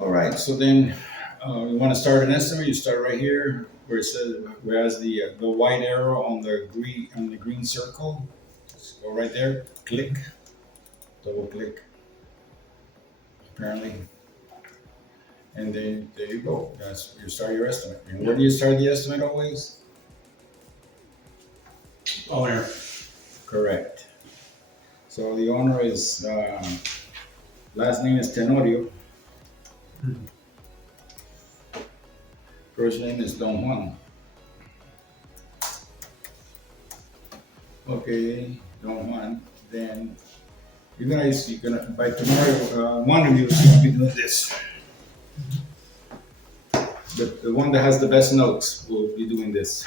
All right, so then we want to start an estimate. You start right here where it says, where has the white arrow on the green circle. Just go right there, click, double click, apparently, and then there you go. That's you start your estimate. And where do you start the estimate always? Owner. Correct. So the owner is last name is Tenorio. First name is Don Juan. Okay, Don Juan. Then you're gonna by tomorrow. One of you is gonna be doing this. The one that has the best notes will be doing this.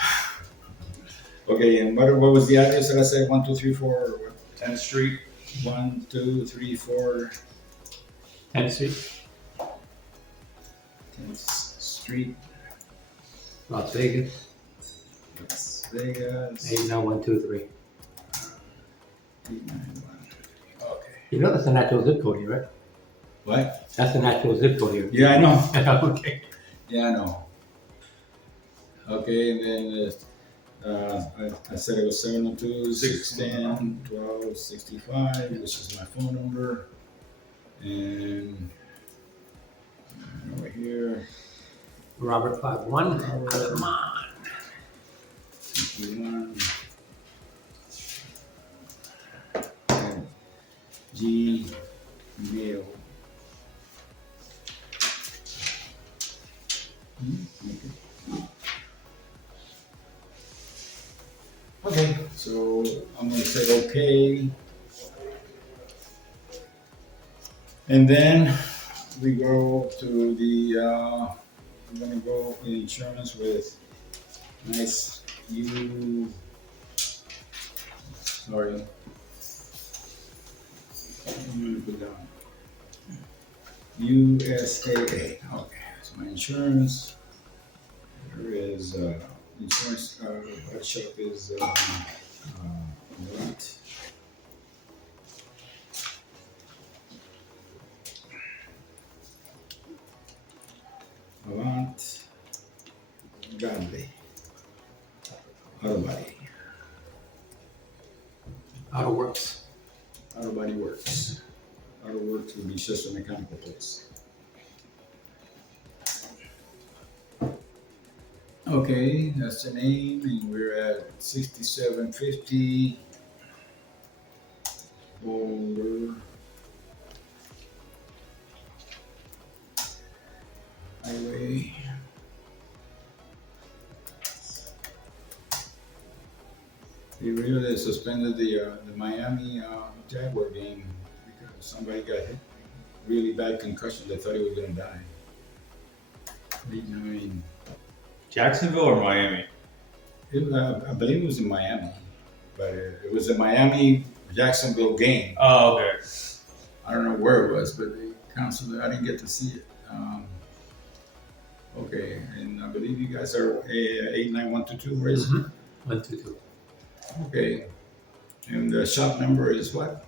Okay, and what was the address that I said? 1, 2, 3, 4, 10th Street. 1, 2, 3, 4. 10th Street, 10th Street, Las Vegas. Las Vegas. 89123. 891. Okay. You know that's the natural zip code here, right? What? That's the natural zip code here. Yeah, I know. Okay. Yeah, I know. Okay, and then I said it was 702 610 1265, which is my phone number. And over here, Robert 51. Robert. Come on. 51. And Gmail. Okay, so I'm gonna say okay. And then we go to we're gonna go in insurance with nice sorry. I'm gonna put down USAA. Okay, so my insurance. There is insurance shop is right. Avant Grande Auto Body. Autoworks. Auto Body Works. Auto Works would be just a mechanical place. Okay, that's the name, and we're at 6750 Boulder Highway. They really suspended the Miami Jaguar game because somebody got hit really bad concussion. They thought he was gonna die. 8-9. Jacksonville or Miami? I believe it was in Miami, but it was a Miami Jacksonville game. Oh, okay. I don't know where it was, but they canceled it. I didn't get to see it. Okay, and I believe you guys are 89122. Where is it? 122. Okay, and the shop number is what?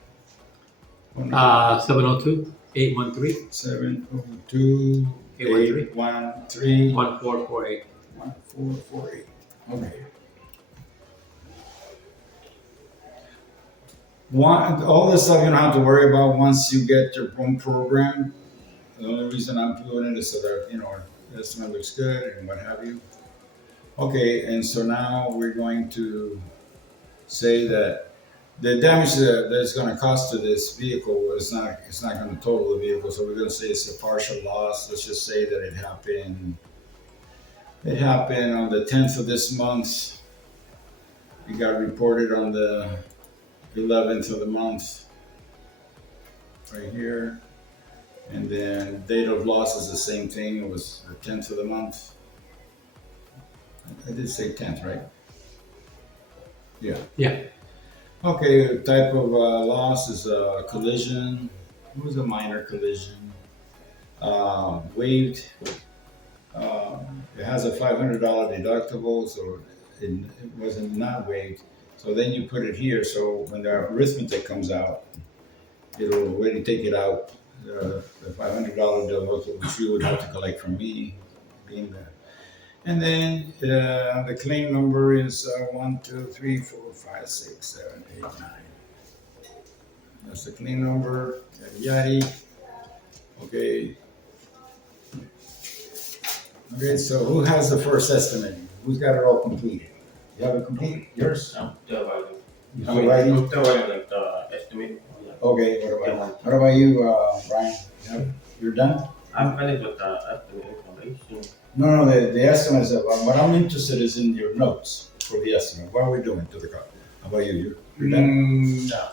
702 813 702 813 1448. 1448. Okay. All this stuff you don't have to worry about once you get your own program. The only reason I'm doing it is so that the estimate looks good and what have you. Okay, and so now we're going to say that the damage that's going to cost to this vehicle is it's not going to total the vehicle. So we're going to say it's a partial loss. Let's just say that it happened. It happened on the 10th of this month. It got reported on the 11th of the month, right here. And then date of loss is the same thing. It was the 10th of the month. I did say 10th, right? Yeah. Yeah. Okay, type of loss is a collision. It was a minor collision. Waived. It has a $500 deductible, so it wasn't not waived. So then you put it here, so when the arithmetic comes out, it'll already take it out. the $500 bill, which you would have to collect from me, being there. And then the claim number is 1, 2, 3, 4, 5, 6, 7, 8, 9. That's the claim number. Yadi. Okay. Okay. So who has the first estimate? Who's got it all completed? You have it complete? Yours? I'm still writing. You I still mean, writing? I'm still writing like the estimate. Okay. What about you, Brian? You're done? I'm finished with the estimate information. No, the estimates. What I'm interested is in your notes for the estimate. What are we doing to the car? How about you? You're done? No.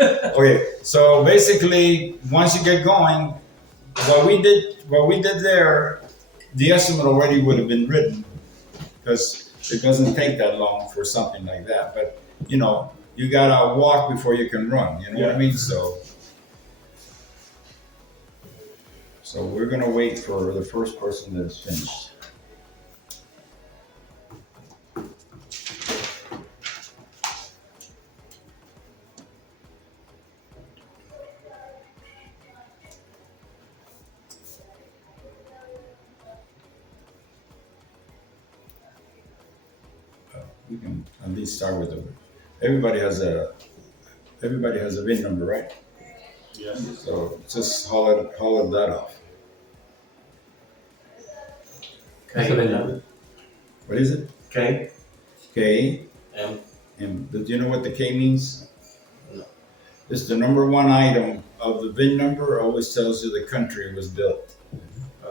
Okay, so basically, once you get going, what we did there, the estimate already would have been written because it doesn't take that long for something like that. But you gotta walk before you can run. You know what I mean? So we're gonna wait for the first person that's finished. We can at least start with everybody has a VIN number, right? Yes. So just holler that off. That's the VIN number. What is it? K K. M. And do you know what the K means? No. It's the number one item of the VIN number. Always tells you the country it was built.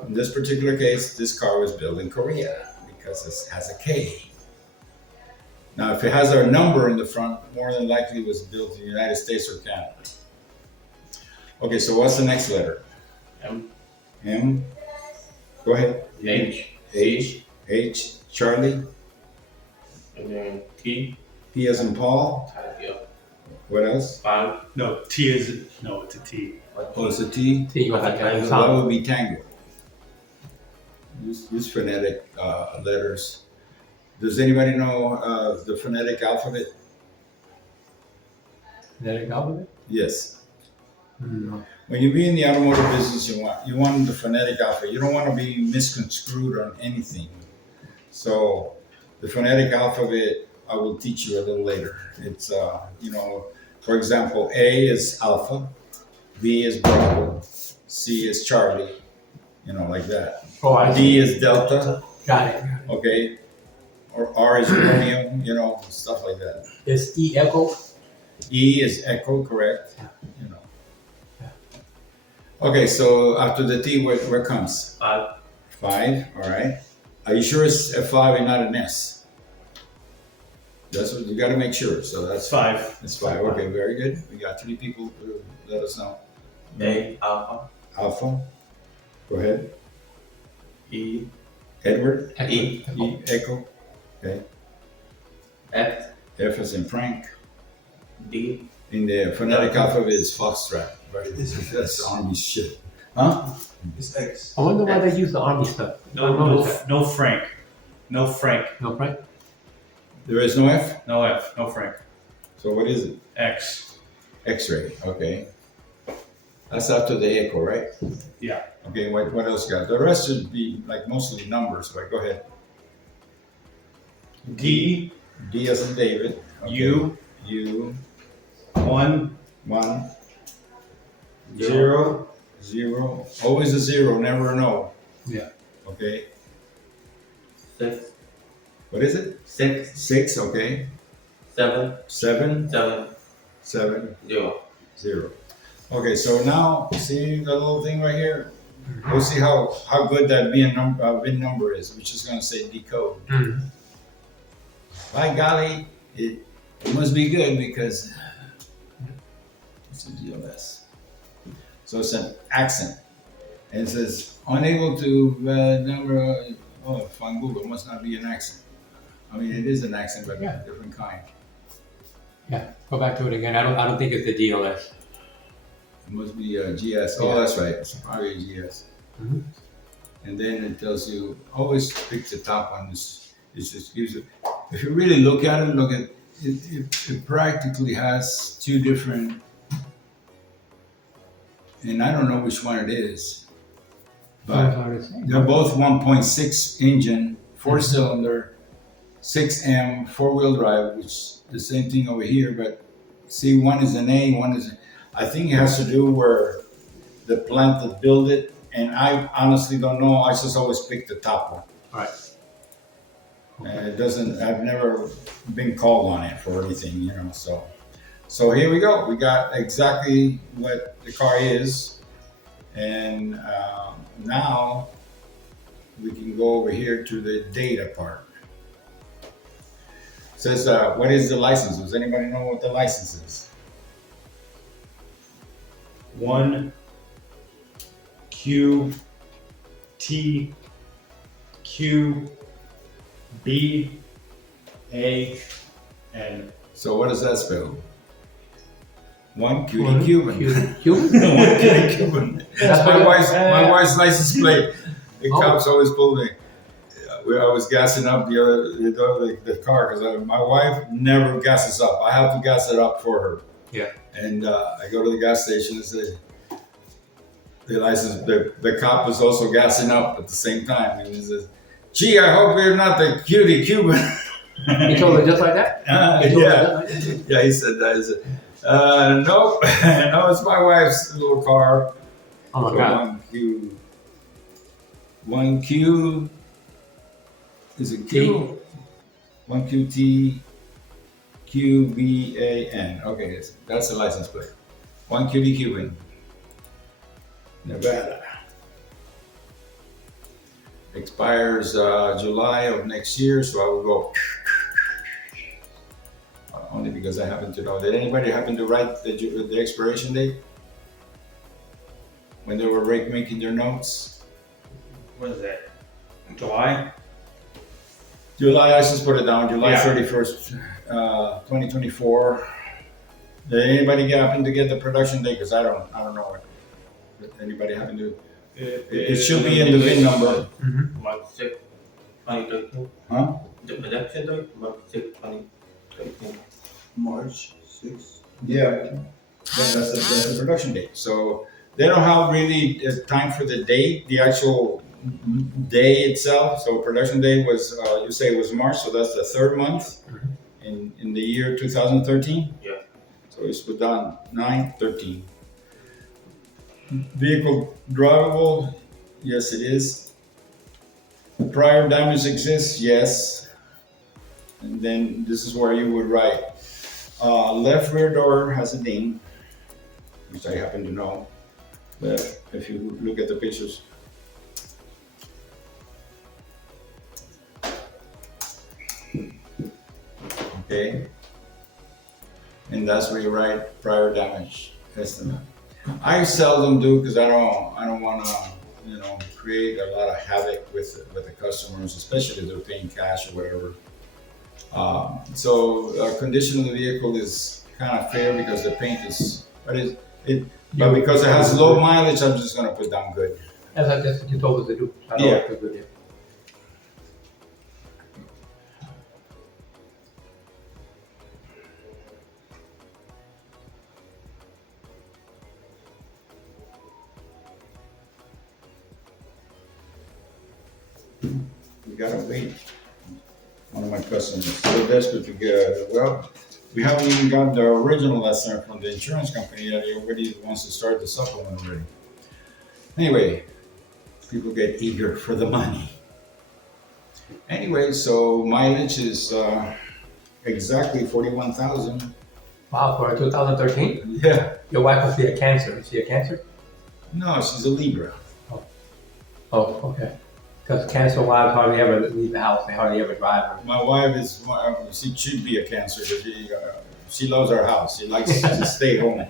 In this particular case, this car was built in Korea because it has a K. Now, if it has a number in the front, more than likely it was built in the United States or Canada. Okay, so what's the next letter? M. M. Go ahead. H. H. H. Charlie. And then T. P as in Paul. Yeah. What else? 5. No, T is no, it's a T. Oh, it's a T. T, you want that So that would be Tango. Use phonetic letters. Does anybody know the phonetic alphabet? Phonetic alphabet? Yes. No. When you be in the automotive business, you want the phonetic alphabet. You don't want to be misconstrued on anything. So the phonetic alphabet, I will teach you a little later. It's for example, A is Alpha, B is Bravo, C is Charlie, like that. Oh, I D is Delta, Got it. okay, or R is Romeo, stuff like that. Is E echo? E is Echo, correct? Yeah. Okay, so after the T, where comes? 5. 5, all right. Are you sure it's a 5 and not an S? That's what you got to make sure. So that's 5. It's 5. Okay, very good. We got 3 people to let us know. A. Alpha. Alpha. Go ahead. E. Edward. Echo. E. E. Echo. Okay. F. F as in Frank. D. In the phonetic alphabet is Foxtrot. Right? That's Army shit. Huh? It's X. I wonder why they use the army stuff. No Frank. No Frank. No, right? There is no F? No F. No Frank. So what is it? X. X-ray. Okay. That's after the Echo, right? Yeah. Okay, what else you got? The rest should be like mostly numbers, but go ahead. D. D as in David. Okay. U. U. 1. 1. 0. 0. Always a 0, never a no. Yeah. Okay. 6. What is it? 6. 6, okay. 7. 7. 7. 7. 0. 0. Okay, so now see the little thing right here? We'll see how good that VIN number is, which is going to say decode. Mm-hmm. By golly, it must be good because it's a GLS. So it's an accent. And it says, unable to find Google, must not be an accent. I mean, it is an accent, but Yeah. a different kind. Yeah. Go back to it again. I don't think it's the DLS. It must be a GS. Oh, Yeah. that's right. It's probably a GS. Mhm. And then it tells you, always pick the top one. It just gives you, if you really look at it, it practically has 2 different and I don't know which one it is, Sounds but hard to say. they're both 1.6 engine, 4-cylinder, 6M, 4-wheel drive, which is the same thing over here. But see, one is an A, one is. I think it has to do where the plant that built it, and I honestly don't know. I just always pick the top one. Right. And it doesn't. I've never been called on it for anything, you know. So here we go. We got exactly what the car is, and now we can go over here to the data part. It says, what is the license? Does anybody know what the license is? 1 Q T Q B A N. So what does that spell? One cutie Cuban. Cuban? One cutie Cuban. That's my wife's license plate. The Oh. cops always pulled me. I was gassing up the car because my wife never gasses up. I have to gas it up for her. Yeah. And I go to the gas station and say, the cop was also gassing up at the same time. And he says, gee, I hope you're not the cutie Cuban. He told her just like that? He told her Yeah. just like that? Yeah, he said that. He said, nope. No, it's my wife's little car. Oh my So God. 1Q. Is it Q? 1QT QBAN. Okay, that's the license plate. 1QT Cuban. Nevada. Expires July of next year, so I will go. Only because I happen to know. Did anybody happen to write the expiration date when they were making their notes? What is that? July? July, I just put it down. July Yeah. 31st, 2024. Did anybody happen to get the production date? Because I don't know what. Did anybody happen to? It should be in the VIN number. Mm-hmm. March 6, 2013. Huh? The production date, March 6, 2013. March 6th. Yeah, that's the production date. So they don't have really time for the date, the actual day itself. So production day was, you say it was March, so that's the third month in the year 2013. Yeah. So it's put down 9/13. Vehicle drivable, yes it is. Prior damage exists, yes. And then this is where you would write. Left rear door has a ding, which I happen to know. But if you look at the pictures, okay, and that's where you write prior damage estimate. I seldom do because I don't want to create a lot of havoc with the customers, especially if they're paying cash or whatever. So condition of the vehicle is kind of fair because the paint is, but because it has low mileage, I'm just gonna put down good. That's what you told us to do. I know Yeah. what to do, yeah. We gotta wait. One of my customers is so desperate to get, well, we haven't even got the original letter from the insurance company yet. He already wants to start the supplement already. Anyway, people get eager for the money. Anyway, so mileage is exactly 41,000. Wow, for 2013? Yeah. Your wife must be a Cancer. Is she a Cancer? No, she's a Libra. Oh, okay. Because Cancer wives hardly ever leave the house. They hardly ever drive. My wife is, she should be a Cancer because she loves our house. She likes to stay home.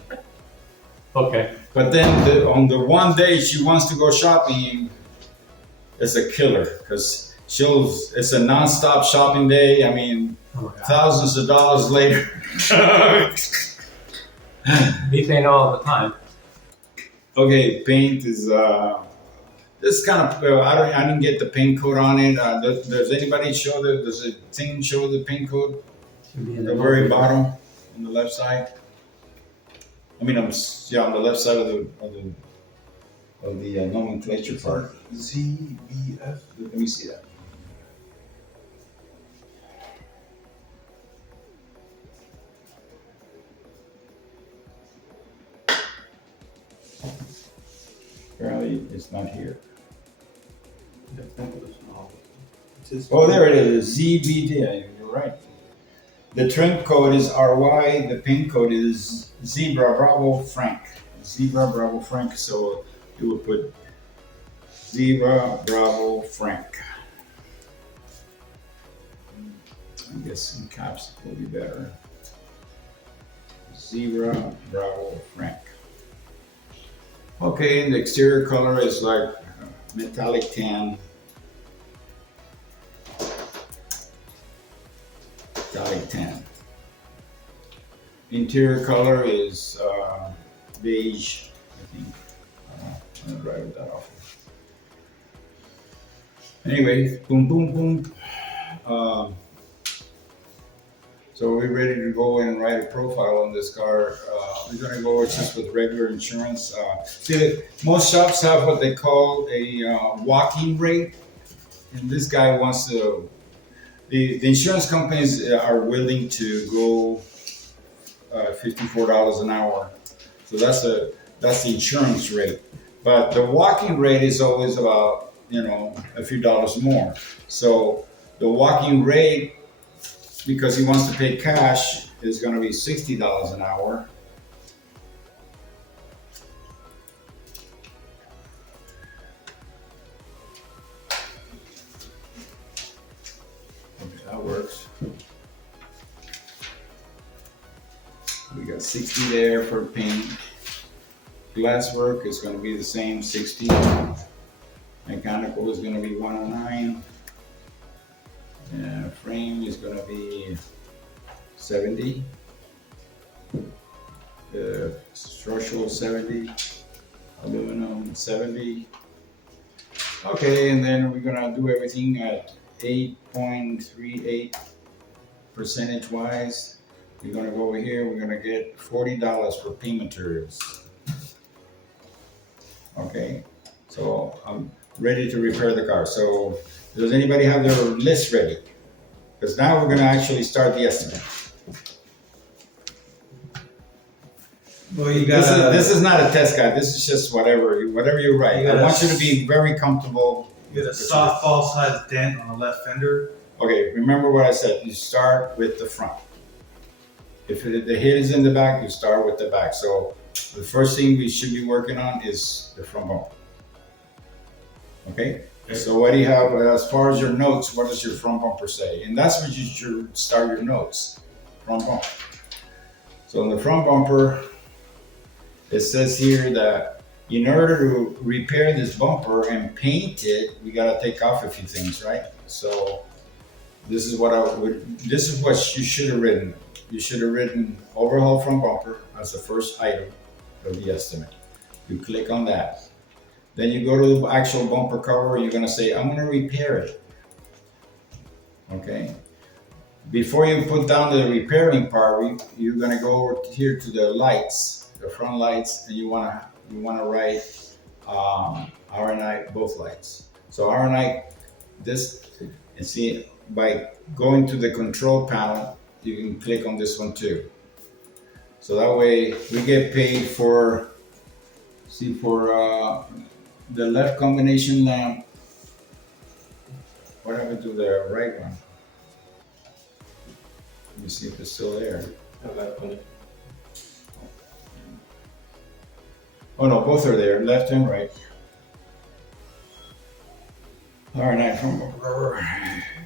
Okay. But then on the one day she wants to go shopping, it's a killer because it's a non-stop shopping day. I mean, Oh my God. thousands of dollars later. He's saying all the time. Okay, paint is this kind of I didn't get the paint code on it. Does anybody show does the thing show the paint code? Should be in The very bottom on the left side. I mean, yeah, on the left side of the nomenclature part. ZBF. Let me see that. Apparently, it's not here. Oh, there it is. ZBD. You're right. The trim code is RY. The pin code is Zebra Bravo Frank. Zebra Bravo Frank. So you would put Zebra Bravo Frank. I guess in caps will be better. Zebra Bravo Frank. Okay, and the exterior color is like metallic tan. Metallic tan. Interior color is beige, I think. I'm gonna write that off. Anyway, boom, boom, boom. So we're ready to go and write a profile on this car. We're gonna go just with regular insurance. See, most shops have what they call a walking rate, and this guy wants to. The insurance companies are willing to go $54 an hour, so that's the insurance rate. But the walking rate is always about a few dollars more. So the walking rate, because he wants to pay cash, is going to be $60 an hour. Okay, that works. We got 60 there for paint. Glass work is going to be the same, 60. Mechanical is going to be 109. And frame is going to be 70. Structural 70. Aluminum 70. Okay, and then we're going to do everything at 8.38 percentage wise. We're going to go over here. We're going to get $40 for paint materials. Okay, so I'm ready to repair the car. So does anybody have their list ready? Because now we're going to actually start the estimate. Well, you got This is not a test guide. This is just whatever you write. I want you to be very comfortable. You got a softball sized dent on the left fender. Okay, remember what I said. You start with the front. If the hit is in the back, you start with the back. So the first thing we should be working on is the front bumper. Okay? So what do you have as far as your notes? What does your front bumper say? And that's where you should start your notes. Front bumper. So in the front bumper, it says here that in order to repair this bumper and paint it, we got to take off a few things, right? So this is what you should have written. You should have written overhaul front bumper as the first item of the estimate. You click on that. Then you go to the actual bumper cover. You're going to say, I'm going to repair it. Okay. Before you put down the repairing part, you're going to go over here to the lights, the front lights, and you want to write RNI both lights. So RNI this, and see, by going to the control panel, you can click on this one too. So that way we get paid for, the left combination lamp. What happened to the right one? Let me see if it's still there. Oh no, both are there, left and right. All right,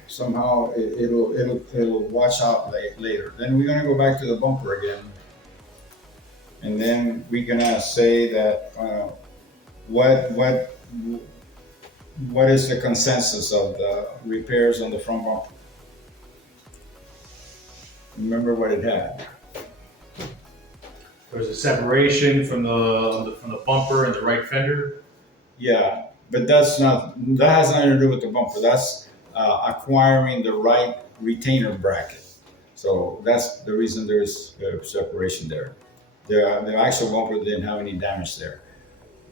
somehow it'll wash out later. Then we're gonna go back to the bumper again, and then we're gonna say that what is the consensus of the repairs on the front bumper? Remember what it had. There was a separation from the bumper and the right fender. Yeah, but that has nothing to do with the bumper. That's acquiring the right retainer bracket. So that's the reason there's a separation there. The actual bumper didn't have any damage there.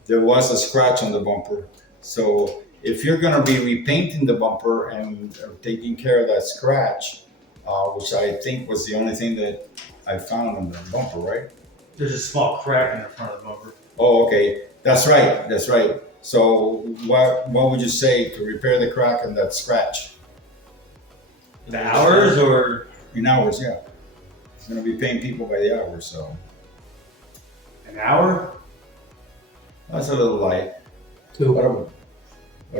There was a scratch on the bumper. So if you're gonna be repainting the bumper and taking care of that scratch, which I think was the only thing that I found on the bumper, right? There's a small crack in the front of the bumper. Oh, okay. That's right. That's right. So what would you say to repair the crack and that scratch? The hours or In hours, yeah. It's gonna be paying people by the hour, so an hour? that's a little light. Two. What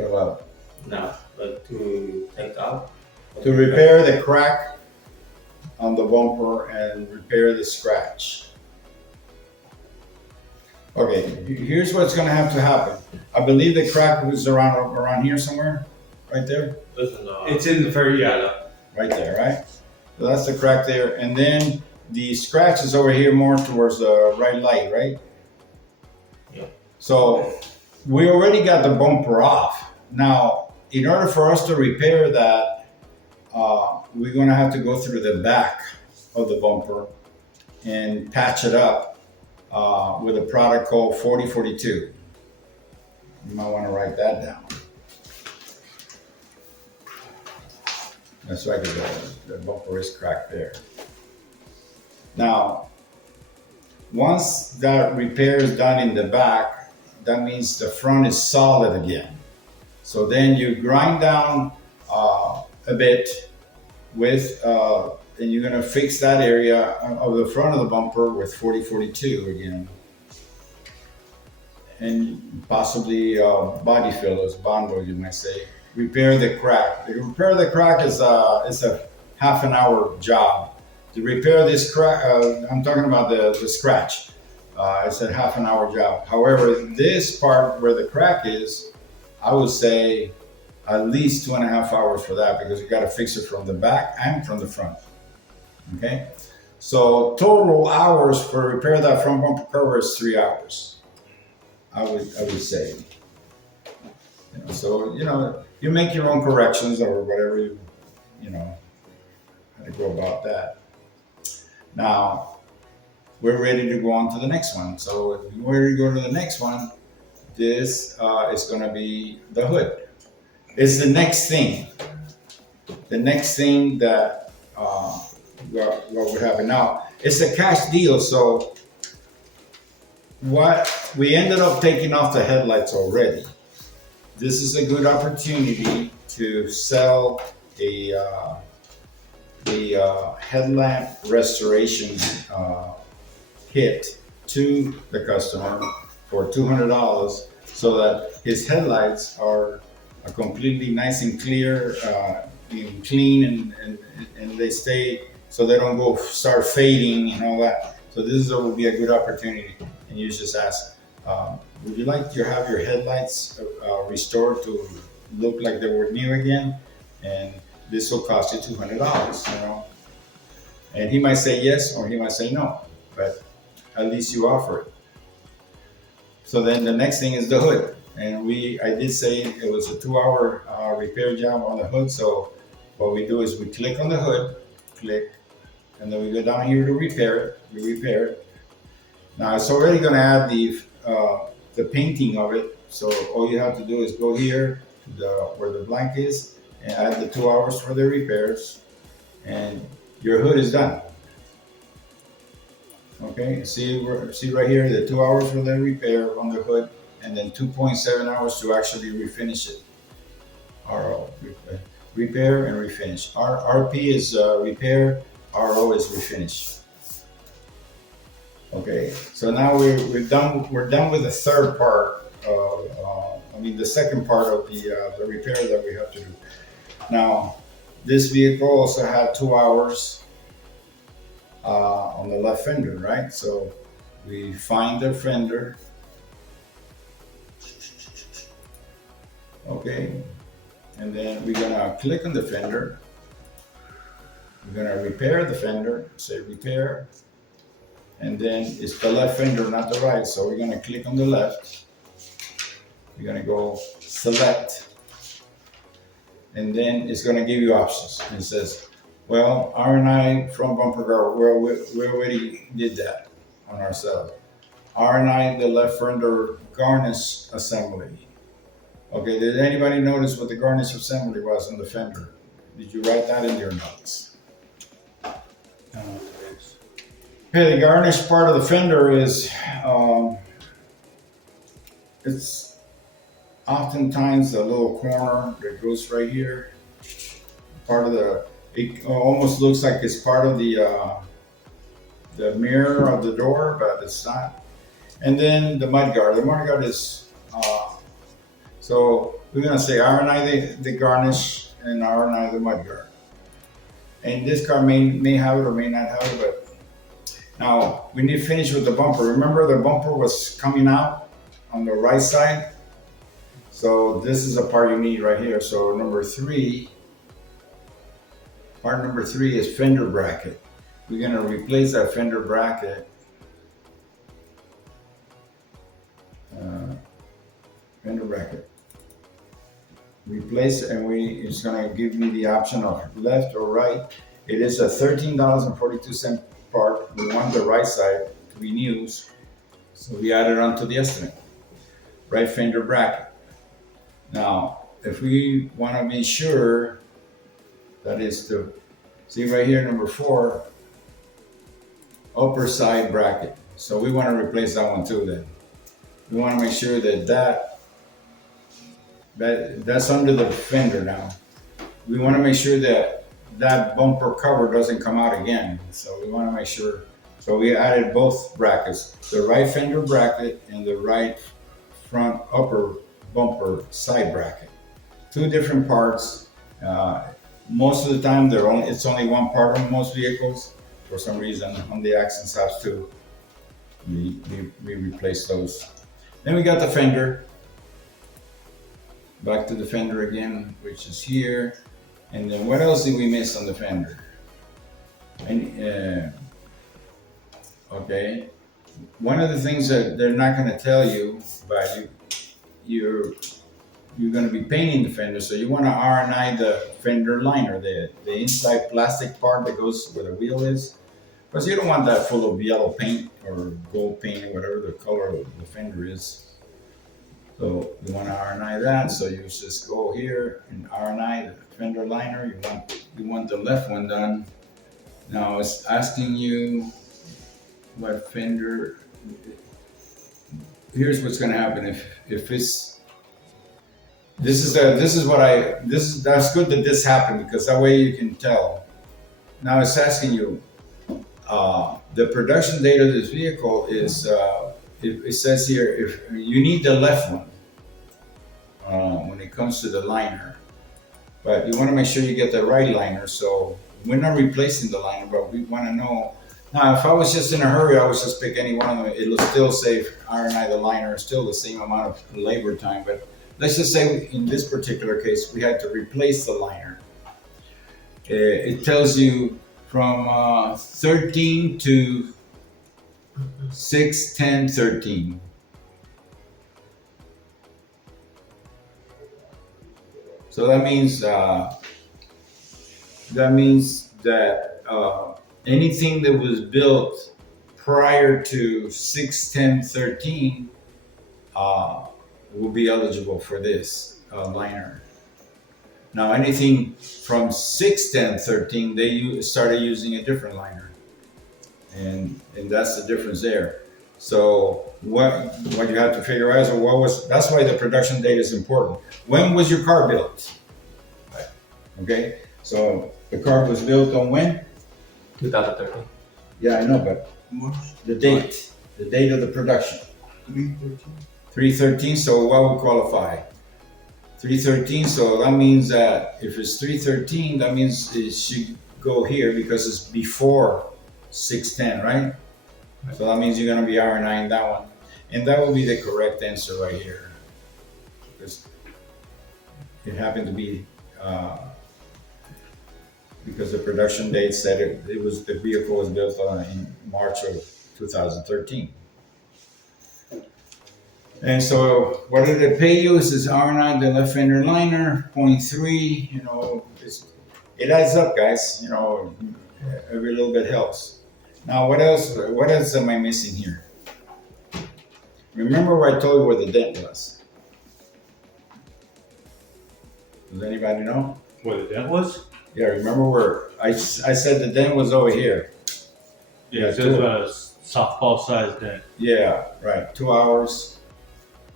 about No, but to take out. to repair the crack on the bumper and repair the scratch? Okay, here's what's gonna have to happen. I believe the crack was around here somewhere, right there, Listen, It's in the very right there, right? So that's the crack there, and then the scratch is over here more towards the right light, right? Yeah. So we already got the bumper off. Now, in order for us to repair that, we're gonna have to go through the back of the bumper and patch it up with a product called 4042. You might want to write that down. That's right, the bumper is cracked there. Now, once that repair is done in the back, that means the front is solid again. So then you grind down a bit with, and you're gonna fix that area of the front of the bumper with 4042 again. And possibly body fillers, Bondo, you might say. Repair the crack. The repair the crack is a half an hour job. To repair this crack, I'm talking about the scratch. It's a half an hour job. However, this part where the crack is, I would say at least 2.5 hours for that because you got to fix it from the back and from the front. Okay, so total hours for repair that front bumper cover is 3 hours. I would say. So you make your own corrections or whatever how to go about that. Now we're ready to go on to the next one. So if we're ready to go to the next one, this is going to be the hood. It's the next thing. The next thing that what would happen now. It's a cash deal, so what we ended up taking off the headlights already. This is a good opportunity to sell a headlamp restoration kit to the customer for $200, so that his headlights are completely nice and clear, and clean, and they stay so they don't go start fading and all that. So this will be a good opportunity. And you just ask, would you like to have your headlights restored to look like they were new again? And this will cost you $200, And he might say yes, or he might say no, but at least you offer it. So then the next thing is the hood. And I did say it was a 2-hour repair job on the hood. So what we do is we click on the hood, click, and then we go down here to repair it. We repair it. Now it's already going to add the painting of it. So all you have to do is go here to where the blank is and add the 2 hours for the repairs, and your hood is done. Okay, see right here the 2 hours for the repair on the hood, and then 2.7 hours to actually refinish it. RO, repair and refinish. RP is repair, RO is refinish. Okay, so now we're done with the third part of, the second part of the repair that we have to do. Now, this vehicle also had 2 hours on the left fender, right? So we find the fender. Okay, and then we're gonna click on the fender. We're gonna repair the fender, say repair. And then it's the left fender, not the right. So we're gonna click on the left. We're gonna go select. And then it's gonna give you options. It says, well, R&I front bumper guard, well, we already did that. on ourselves. R&I the left fender garnish assembly. Okay, did anybody notice what the garnish assembly was on the fender? Did you write that in your notes? Okay, the garnish part of the fender is, it's oftentimes a little corner that goes right here. Part of it almost looks like it's part of the mirror of the door, but it's not. And then the mudguard. The mudguard is, so we're gonna say R&I the garnish and R&I the mudguard. And this car may have it or may not have it, but now we need to finish with the bumper. Remember the bumper was coming out on the right side? So this is a part you need right here. So part number three is fender bracket. We're gonna replace that fender bracket. Fender bracket. Replace, and it's gonna give me the option of left or right. It is a $13.42 part. We want the right side to be new, so we add it onto the estimate. Right fender bracket. Now, if we want to be sure, that is to see right here, number 4, upper side bracket. So we want to replace that one too. Then we want to make sure that's under the fender now. We want to make sure that bumper cover doesn't come out again. So we want to make sure. So we added both brackets, the right fender bracket and the right front upper bumper side bracket. 2 different parts. Most of the time, it's only one part on most vehicles. For some reason, on the Accent House too, we replace those. Then we got the fender. Back to the fender again, which is here. And then what else did we miss on the fender? Okay. One of the things that they're not going to tell you, but you're going to be painting the fender, so you want to R&I the fender liner, the inside plastic part that goes where the wheel is, because you don't want that full of yellow paint or gold paint, whatever the color of the fender is. So you want to R&I that, so you just go here and R&I the fender liner. You want the left one done. Now it's asking you what fender. Here's what's going to happen if it's. That's good that this happened, because that way you can tell. Now it's asking you, the production date of this vehicle is, it says here, if you need the left one when it comes to the liner, but you want to make sure you get the right liner. So we're not replacing the liner, but we want to know. Now, if I was just in a hurry, I would just pick any one of them. It'll still say R&I the liner, still the same amount of labor time, but let's just say in this particular case, we had to replace the liner. It tells you from 13 to 6/10/13. So that means that anything that was built prior to 6/10/13 will be eligible for this liner. Now, anything from 6/10/13, they started using a different liner, and that's the difference there. So what you have to figure out is that's why the production date is important. When was your car built? Okay, so the car was built on when? 2013. Yeah, I know, but the date of the production. 3/13. So what would qualify? 3/13. So that means that if it's 3/13, that means it should go here because it's before 6/10, right? So that means you're going to be R&Iing that one, and that would be the correct answer right here. Because it happened to be because the production date said the vehicle was built in March of 2013. And so what did it pay you? It says R&I the left fender liner, 0.3, it adds up, guys, every little bit helps. Now, what else? What else am I missing here? Remember where I told you where the dent was? Does anybody know? Where the dent was? Yeah, remember where I said the dent was over here? Yeah, it Yeah, says about a softball sized dent. Yeah, right. 2 hours,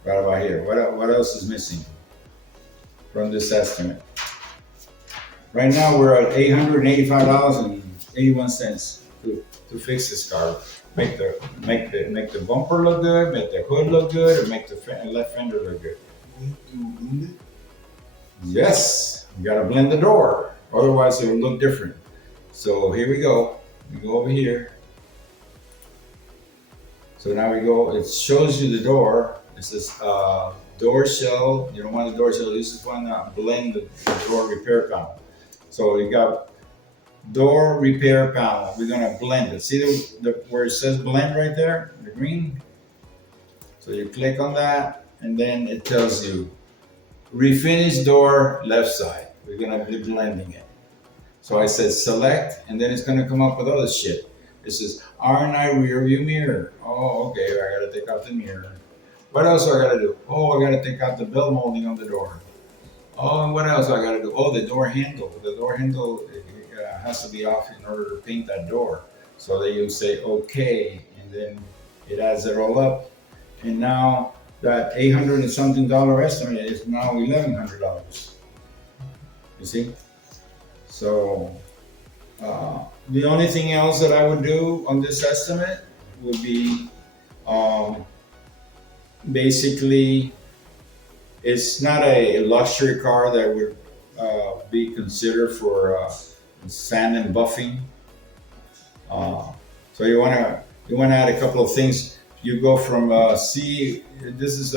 right about here. What else is missing from this estimate? Right now, we're at $885.81 to fix this car. Make the bumper look good, make the hood look good, and make the left fender look good. Yes, you gotta blend the door, otherwise it will look different. So here we go. We go over here. So now we go. It shows you the door. It says door shell. You don't want the door shell. This is one blend the door repair panel. So you got door repair panel. We're gonna blend it. See the where it says blend right there, the green. So you click on that, and then it tells you refinish door left side. We're gonna be blending it. So I said select, and then it's gonna come up with other shit. It says R&I rear view mirror. Oh, okay, I gotta take out the mirror. What else do I gotta do? Oh, I gotta take out the bell molding on the door. Oh, and what else I gotta do? Oh, the door handle. The door handle has to be off in order to paint that door. So then you say okay, and then it adds it all up. And now that $800 and something estimate is now $1,100. You see? So the only thing else that I would do on this estimate would be basically, it's not a luxury car that would be considered for sand and buffing. So you want to add a couple of things. You go from C. This is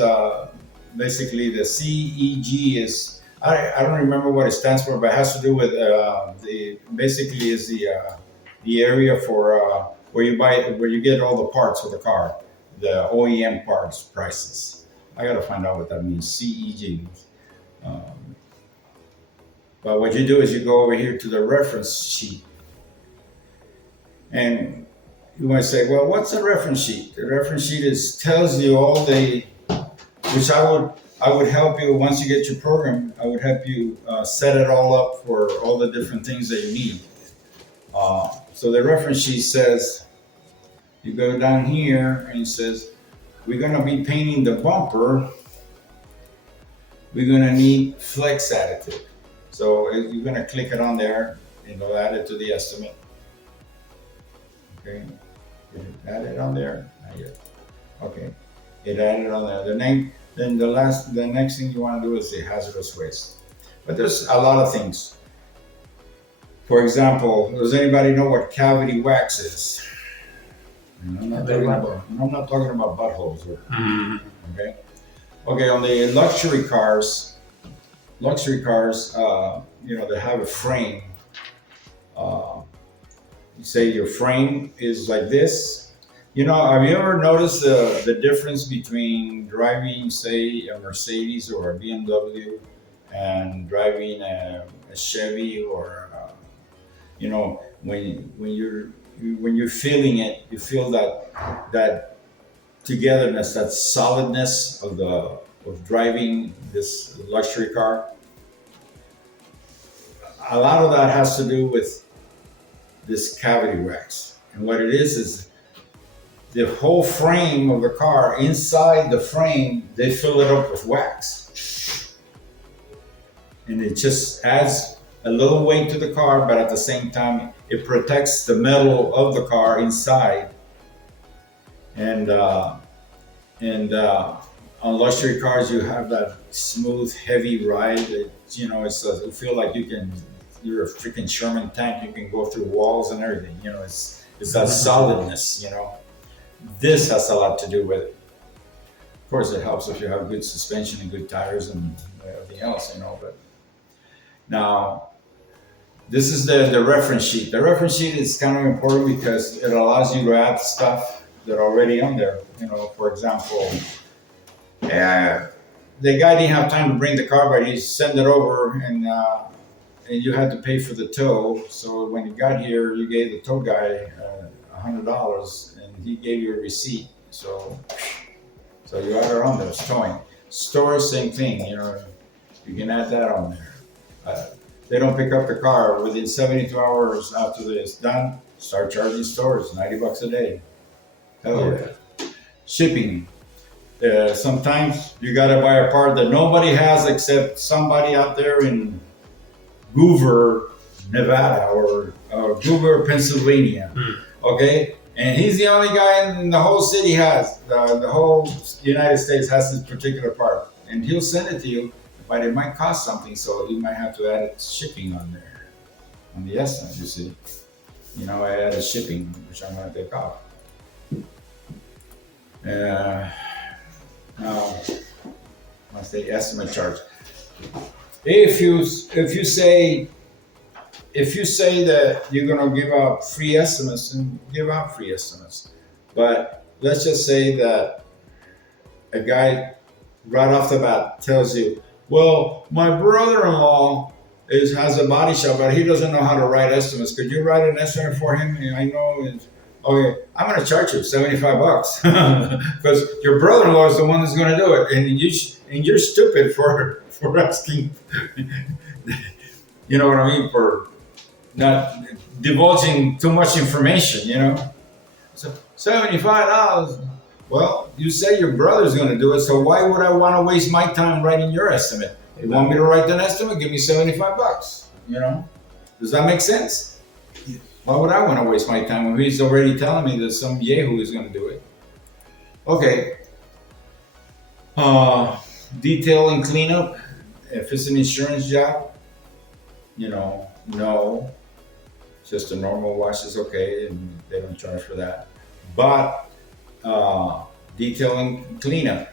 basically the CEG is. I don't remember what it stands for, but it has to do with the basically is the area for where you get all the parts for the car, the OEM parts prices. I gotta find out what that means. CEG. But what you do is you go over here to the reference sheet, and you might say, well, what's a reference sheet? The reference sheet tells you all the, which I would help you once you get your program. I would help you set it all up for all the different things that you need. So the reference sheet says, you go down here and it says, we're gonna be painting the bumper. We're gonna need flex additive. So you're gonna click it on there and it'll add it to the estimate. Okay, add it on there. Not yet. Okay, it added on there. Then the next thing you want to do is the hazardous waste. But there's a lot of things. For example, does anybody know what cavity wax is? I'm not talking about buttholes here. Okay. Okay. On the luxury cars, they have a frame. You say your frame is like this. Have you ever noticed the difference between driving, say, a Mercedes or a BMW and driving a Chevy or, when you're feeling it, you feel that togetherness, that solidness of driving this luxury car. A lot of that has to do with this cavity wax, and what it is the whole frame of the car. Inside the frame, they fill it up with wax, and it just adds a little weight to the car, but at the same time, it protects the metal of the car inside. And on luxury cars, you have that smooth, heavy ride. You feel like you're a freaking Sherman tank. You can go through walls and everything. It's that solidness. This has a lot to do with it. Of course, it helps if you have good suspension and good tires and everything else. But now, this is the reference sheet. The reference sheet is kind of important because it allows you to add stuff that are already on there. For example, the guy didn't have time to bring the car, but he sent it over, and you had to pay for the tow. So when you got here, you gave the tow guy $100, and he gave you a receipt. So you add it on there. It's towing. Storage, same thing. You know, you can add that on there. They don't pick up the car within 72 hours after it's done. Start charging storage, $90 a day. Hell yeah. Shipping. Sometimes you gotta buy a part that nobody has except somebody out there in Goover, Nevada, or Goover, Pennsylvania. Okay, and he's the only guy in the whole city has the whole United States has this particular part, and he'll send it to you, but it might cost something, so you might have to add shipping on there on the estimate. You see, you know, I added shipping, which I'm gonna take off. Now, what's the estimate charge? If you say that you're gonna give out free estimates, and give out free estimates, but let's just say that a guy right off the bat tells you, "Well, my brother-in-law has a body shop, but he doesn't know how to write estimates. Could you write an estimate for him?" And I know it's, okay, I'm gonna charge you $75 because your brother-in-law is the one that's gonna do it, and you're stupid for asking. You know what I mean? For not divulging too much information, you know. So $75. Well, you say your brother's going to do it, so why would I want to waste my time writing your estimate? You want me to write an estimate? Give me $75. You know, does that make sense? Yes. Why would I want to waste my time when he's already telling me that some yahoo is going to do it? Okay. Detail and cleanup. If it's an insurance job, you know, no. Just a normal wash is okay, and they don't charge for that. But detail and cleanup,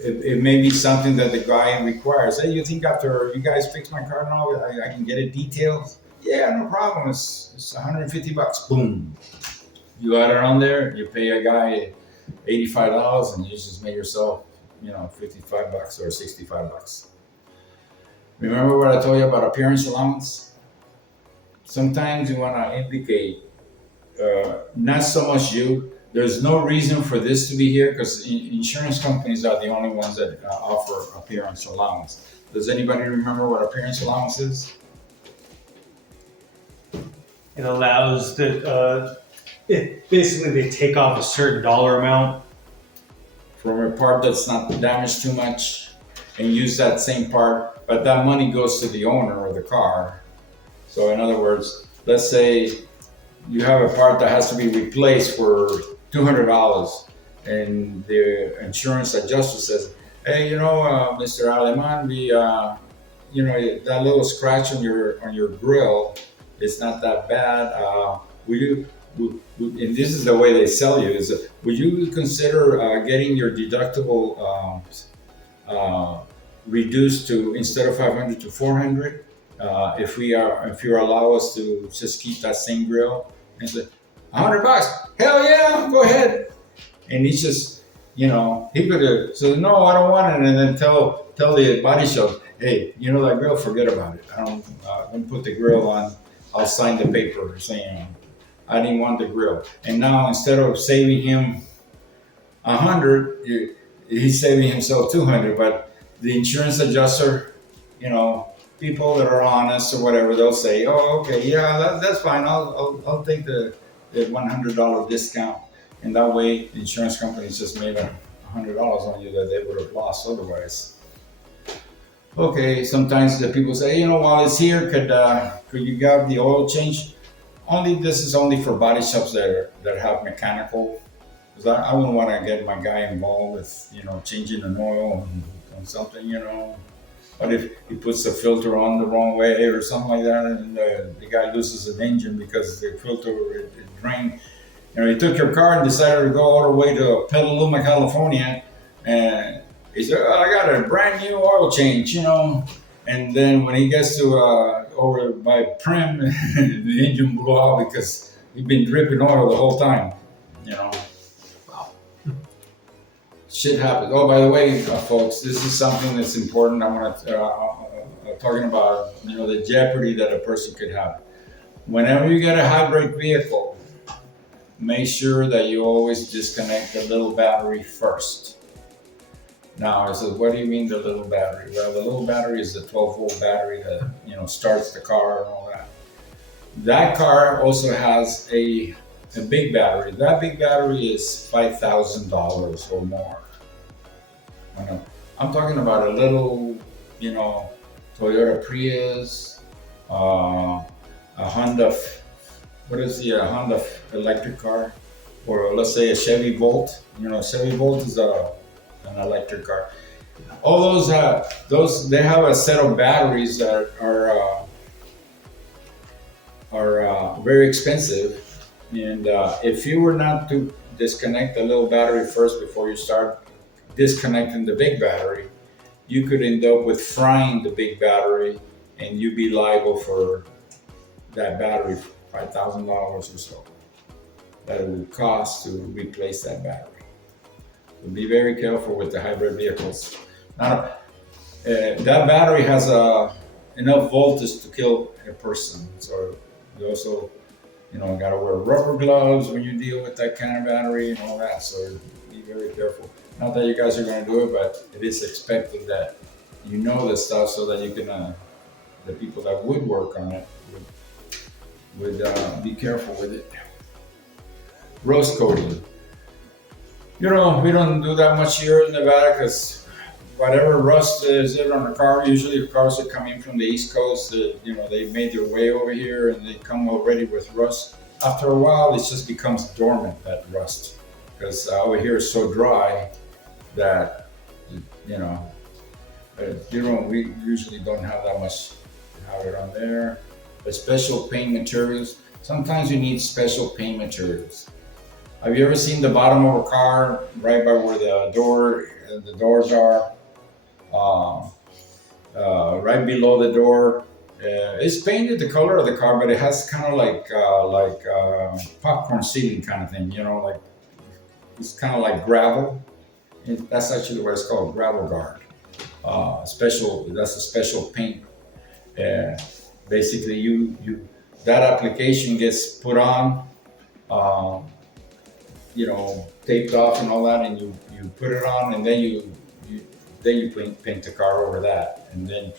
it may be something that the guy requires. Hey, you think after you guys fix my car and all, I can get it detailed? Yeah, no problem. It's $150. Boom. You add it on there. You pay a guy $85, and you just make yourself, you know, $55 or $65. Remember what I told you about appearance allowance? Sometimes you want to indicate, not so much you. There's no reason for this to be here because insurance companies are the only ones that offer appearance allowance. Does anybody remember what appearance allowance is? It allows that basically they take off a certain dollar amount From a part that's not damaged too much and use that same part, but that money goes to the owner of the car. So in other words, let's say you have a part that has to be replaced for $200 and the insurance adjuster says, hey, you know, Mr. Aleman, you know, that little scratch on your grill is not that bad. And this is the way they sell you, is would you consider getting your deductible reduced to, instead of 500 to 400? If you allow us to just keep that same grill, and say, $100, hell yeah, go ahead. And he's just, you know, he could have said, no, I don't want it, and then tell the body shop, hey, you know that grill, forget about it. I don't put the grill on. I'll sign the paper saying I didn't want the grill. And now instead of saving him 100, he's saving himself 200. But the insurance adjuster, you know, people that are honest or whatever, they'll say, oh, okay, yeah, that's fine. I'll take the $100 discount. And that way, the insurance companies just made $100 on you that they would have lost otherwise. Okay, sometimes the people say, you know, while it's here, could you get the oil change? This is only for body shops that have mechanical. Because I wouldn't want to get my guy involved with, you know, changing an oil on something, you know. But if he puts the filter on the wrong way or something like that, and the guy loses an engine because the filter it drained. You know, he took your car and decided to go all the way to Petaluma, California, and he said, oh, I got a brand new oil change, you know. And then when he gets to over by Prim, the engine blew out because he'd been dripping oil the whole time, you know. Wow. Shit happens. Oh, by the way, folks, this is something that's important. I want to talking about, you know, the jeopardy that a person could have. Whenever you get a hybrid vehicle, make sure that you always disconnect the little battery first. Now, I said, what do you mean the little battery? Well, the little battery is the 12-volt battery that, starts the car and all that. That car also has a big battery. That big battery is $5,000 or more. I'm talking about a little, Toyota Prius, a Honda, what is the Honda electric car? Or let's say a Chevy Volt. Chevy Volt is an electric car. All those they have a set of batteries that are very expensive. And if you were not to disconnect the little battery first before you start disconnecting the big battery, you could end up with frying the big battery, and you'd be liable for that battery, $5,000 or so that it would cost to replace that battery. So be very careful with the hybrid vehicles. Now, that battery has enough voltage to kill a person. So you also, got to wear rubber gloves when you deal with that kind of battery and all that. So be very careful. Not that you guys are going to do it, but it is expected that you know this stuff so that you can, the people that would work on it would be careful with it. Rust coating. We don't do that much here in Nevada because whatever rust is in on a car, usually the cars that come in from the East Coast, they made their way over here and they come already with rust. After a while, it just becomes dormant, that rust, because over here is so dry that, we usually don't have that much powder on there. The special paint materials. Sometimes you need special paint materials. Have you ever seen the bottom of a car right by where the doors are? Right below the door. It's painted the color of the car, but it has kind of like popcorn ceiling kind of thing, like it's kind of like gravel. That's actually what it's called, gravel guard. That's a special paint. Basically, that application gets put on, taped off and all that, and you put it on, and then you paint the car over that, and then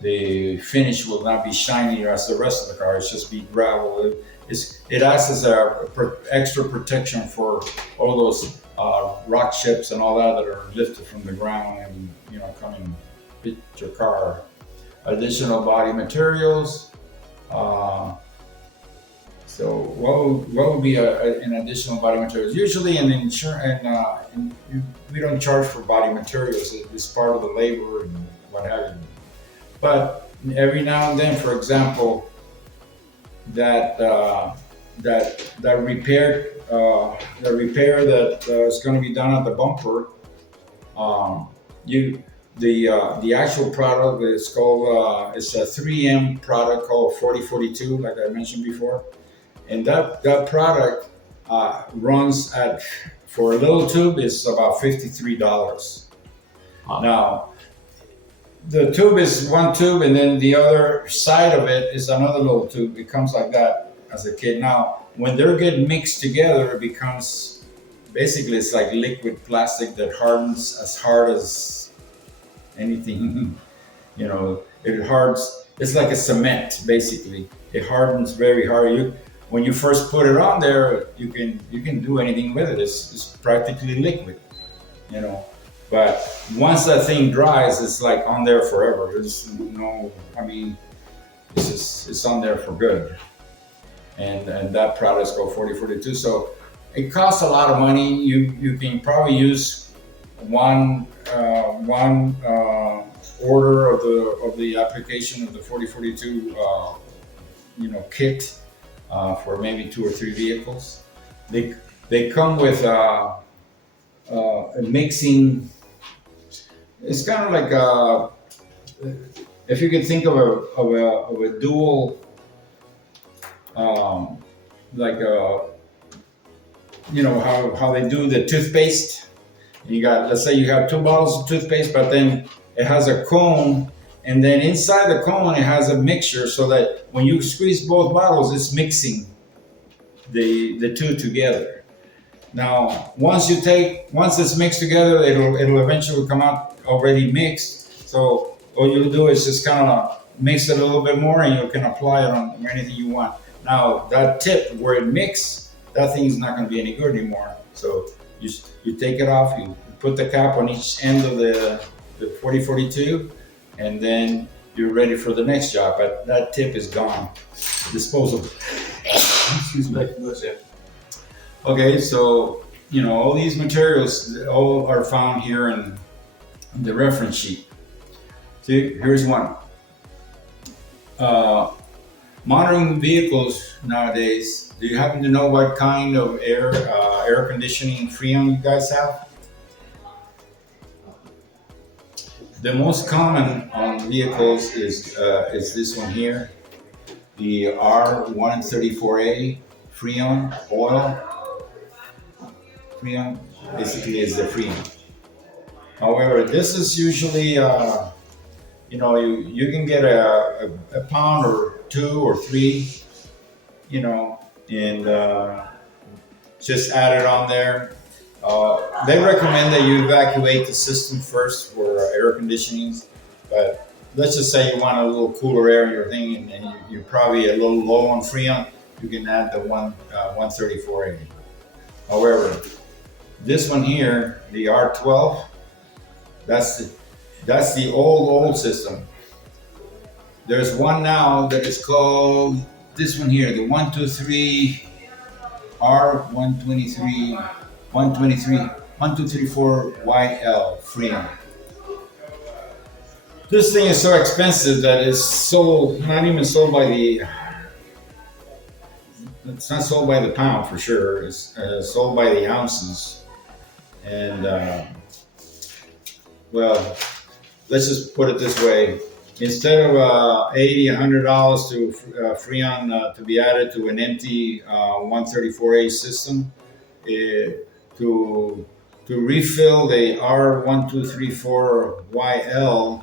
the finish will not be shinier as the rest of the car. It's just be gravel. It acts as a extra protection for all those rock chips and all that are lifted from the ground and come and hit your car. Additional body materials. So what would be an additional body materials? Usually in insurance, we don't charge for body materials. It's part of the labor and what have you. But every now and then, for example, that repair that is going to be done at the bumper, the actual product is called it's a 3M product called 4042, like I mentioned before, and that product runs for a little tube is about $53. Wow. Now, the tube is one tube, and then the other side of it is another little tube. It comes like that as a kit. Now, when they're getting mixed together, it becomes basically it's like liquid plastic that hardens as hard as anything. It hardens. It's like a cement, basically. It hardens very hard. When you first put it on there, you can do anything with it. It's practically liquid, But once that thing dries, it's like on there forever. It's on there for good. And that product's called 4042. So it costs a lot of money. You can probably use one order of the application of the 4042 kit for maybe 2 or 3 vehicles. They come with a mixing. It's kind of like if you could think of a dual, like how they do the toothpaste. Let's say you have 2 bottles of toothpaste, but then it has a cone, and then inside the cone it has a mixture so that when you squeeze both bottles, it's mixing. the two together. Now, once it's mixed together, it'll eventually come out already mixed. So all you do is just kind of mix it a little bit more, and you can apply it on anything you want. Now, that tip where it mixed, that thing is not going to be any good anymore. So you take it off, you put the cap on each end of the 4042, and then you're ready for the next job. But that tip is gone, disposable. Excuse me. Okay, so all these materials all are found here in the reference sheet. See, here's one. Monitoring vehicles nowadays. Do you happen to know what kind of air conditioning Freon you guys have? The most common on vehicles is this one here, the R134A Freon oil. Freon basically is the Freon. However, this is usually, you can get a pound or 2 or 3, and just add it on there. They recommend that you evacuate the system first for air conditioning, but let's just say you want a little cooler air in your thing, and you're probably a little low on Freon. You can add the 134A. However, this one here, the R12, that's the old system. There's one now that is called this one here, the 123 R123 1234YL Freon. This thing is so expensive that it's it's not sold by the pound for sure. It's sold by the ounces. And well, let's just put it this way: instead of $80, $100 to Freon to be added to an empty 134A system, to refill the R1234YL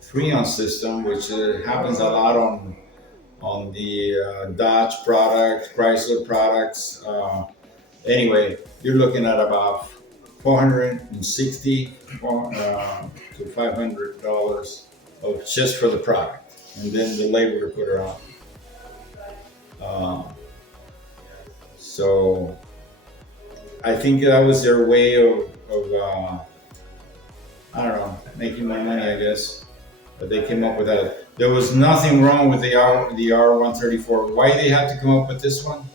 Freon system, which happens a lot on the Dodge products, Chrysler products. Anyway, you're looking at about $460 to $500 of just for the product, and then the label to put it on. So I think that was their way of I don't know, making more money, I guess. But they came up with that. There was nothing wrong with the R134. Why they had to come up with this one?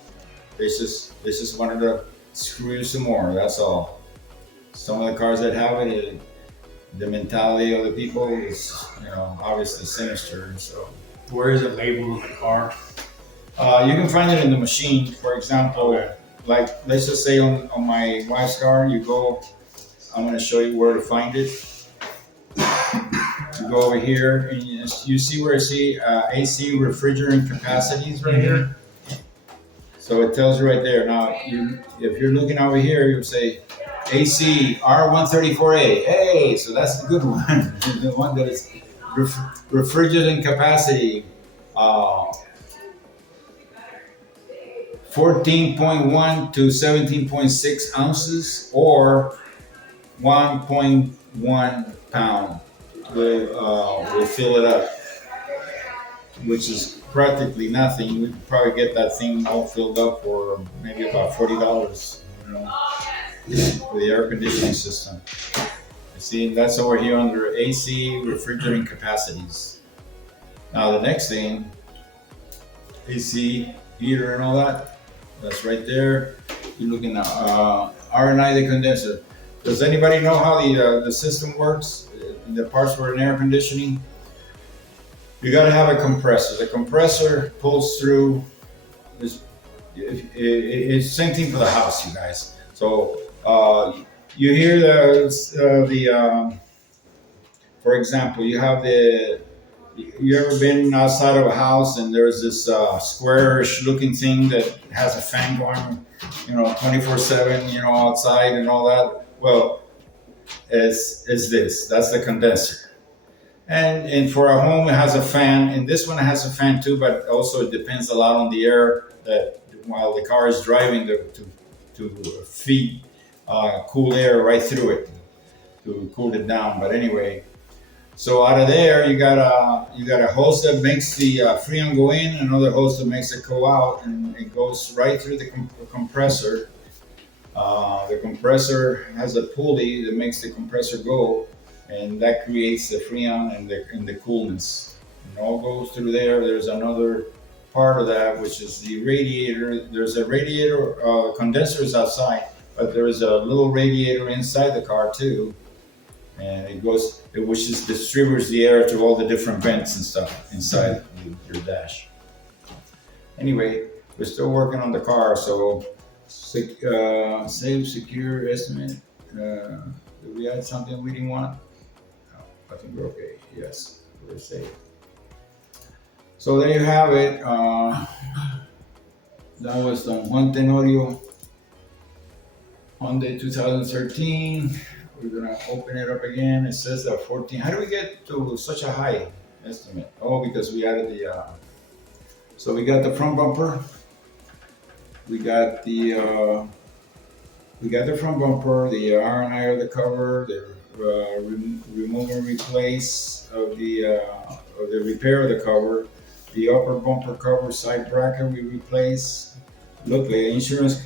They just wanted to screw you some more. That's all. Some of the cars that have it, the mentality of the people is, obviously sinister. So, Where is it labeled in the car? you can find it in the machine. For example, like let's just say on my wife's car, you go. I'm going to show you where to find it. You go over here and you see where I see AC refrigerant capacities right here. So it tells you right there. Now, if you're looking over here, you'll say AC R134A. Hey, so that's the good one. The one that is refrigerant capacity 14.1 to 17.6 ounces or 1.1 pound will fill it up, which is practically nothing. We could probably get that thing all filled up for maybe about $40, with the air conditioning system. You see, that's over here under AC refrigerant capacities. Now the next thing, AC heater and all that, that's right there. You're looking at R&I, the condenser. Does anybody know how the system works? The parts for an air conditioning? You got to have a compressor. The compressor pulls through. It's the same thing for the house, you guys. So you hear for example, you ever been outside of a house and there's this squarish looking thing that has a fan going, 24/7, outside and all that? Well, it's this. That's the condenser. And for a home, it has a fan, and this one has a fan too, but also it depends a lot on the air that while the car is driving to feed cool air right through it to cool it down. But anyway, so out of there you got a hose that makes the freon go in, another hose that makes it go out, and it goes right through the compressor. The compressor has a pulley that makes the compressor go, and that creates the freon and the coolness. And it all goes through there. There's another part of that, which is the radiator. There's a radiator, condensers outside, but there's a little radiator inside the car too. And which just distributes the air to all the different vents and stuff inside your dash. Anyway, we're still working on the car, so save, secure, estimate. Did we add something we didn't want? No, I think we're okay. Yes, we're safe. So there you have it. That was the Juan Tenorio Hyundai 2013. We're gonna open it up again. It says that 14. How do we get to such a high estimate? Oh, because we added the. So we got the front bumper. We got the front bumper, the R&I of the cover, the remove and replace of the repair of the cover, the upper bumper cover side bracket we replace. Look, the insurance.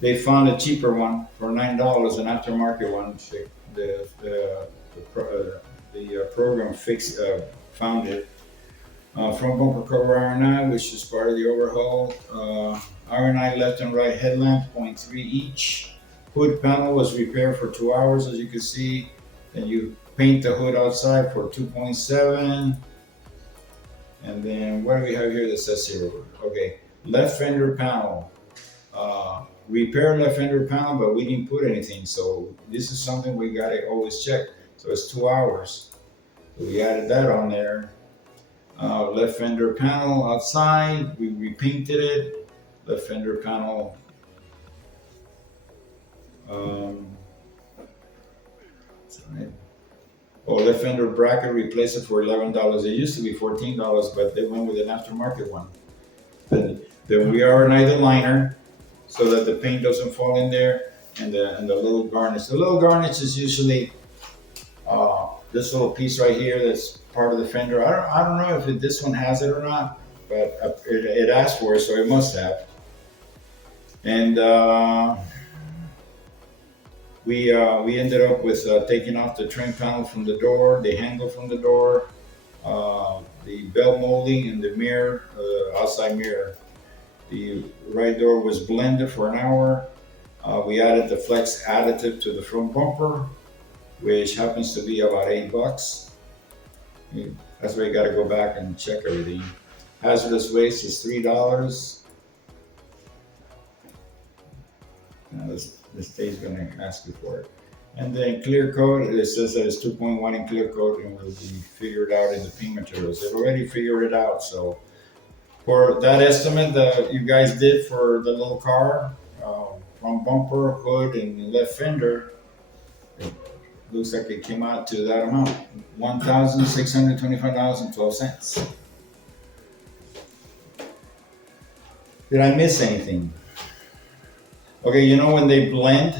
They found a cheaper one for $9, an aftermarket one. The program found it. Front bumper cover R&I, which is part of the overhaul. R&I left and right headlamps, 0.3 each. Hood panel was repaired for 2 hours, as you can see. Then you paint the hood outside for 2.7. And then what do we have here that says 0? Okay, left fender panel. Repair left fender panel, but we didn't put anything. So this is something we gotta always check. So it's 2 hours. So we added that on there. Left fender panel outside, we repainted it. Left fender panel. Left fender bracket, replaced it for $11. It used to be $14, but they went with an aftermarket one. Then we R&I the liner, so that the paint doesn't fall in there, and the little garnish. The little garnish is usually this little piece right here that's part of the fender. I don't know if this one has it or not, but it asked for it, so it must have. And we ended up with taking off the trim panel from the door, the handle from the door, the bell molding, and the mirror, outside mirror. The right door was blended for an hour. We added the flex additive to the front bumper, which happens to be about $8. That's why you got to go back and check everything. Hazardous waste is $3. Now this day's going to ask you for it. And then clear coat, it says that it's 2.1 in clear coat and will be figured out in the paint materials. They've already figured it out, so. For that estimate that you guys did for the little car, front bumper, hood, and left fender, it looks like it came out to that amount, $1,625.12. Did I miss anything? Okay, you know when they blend,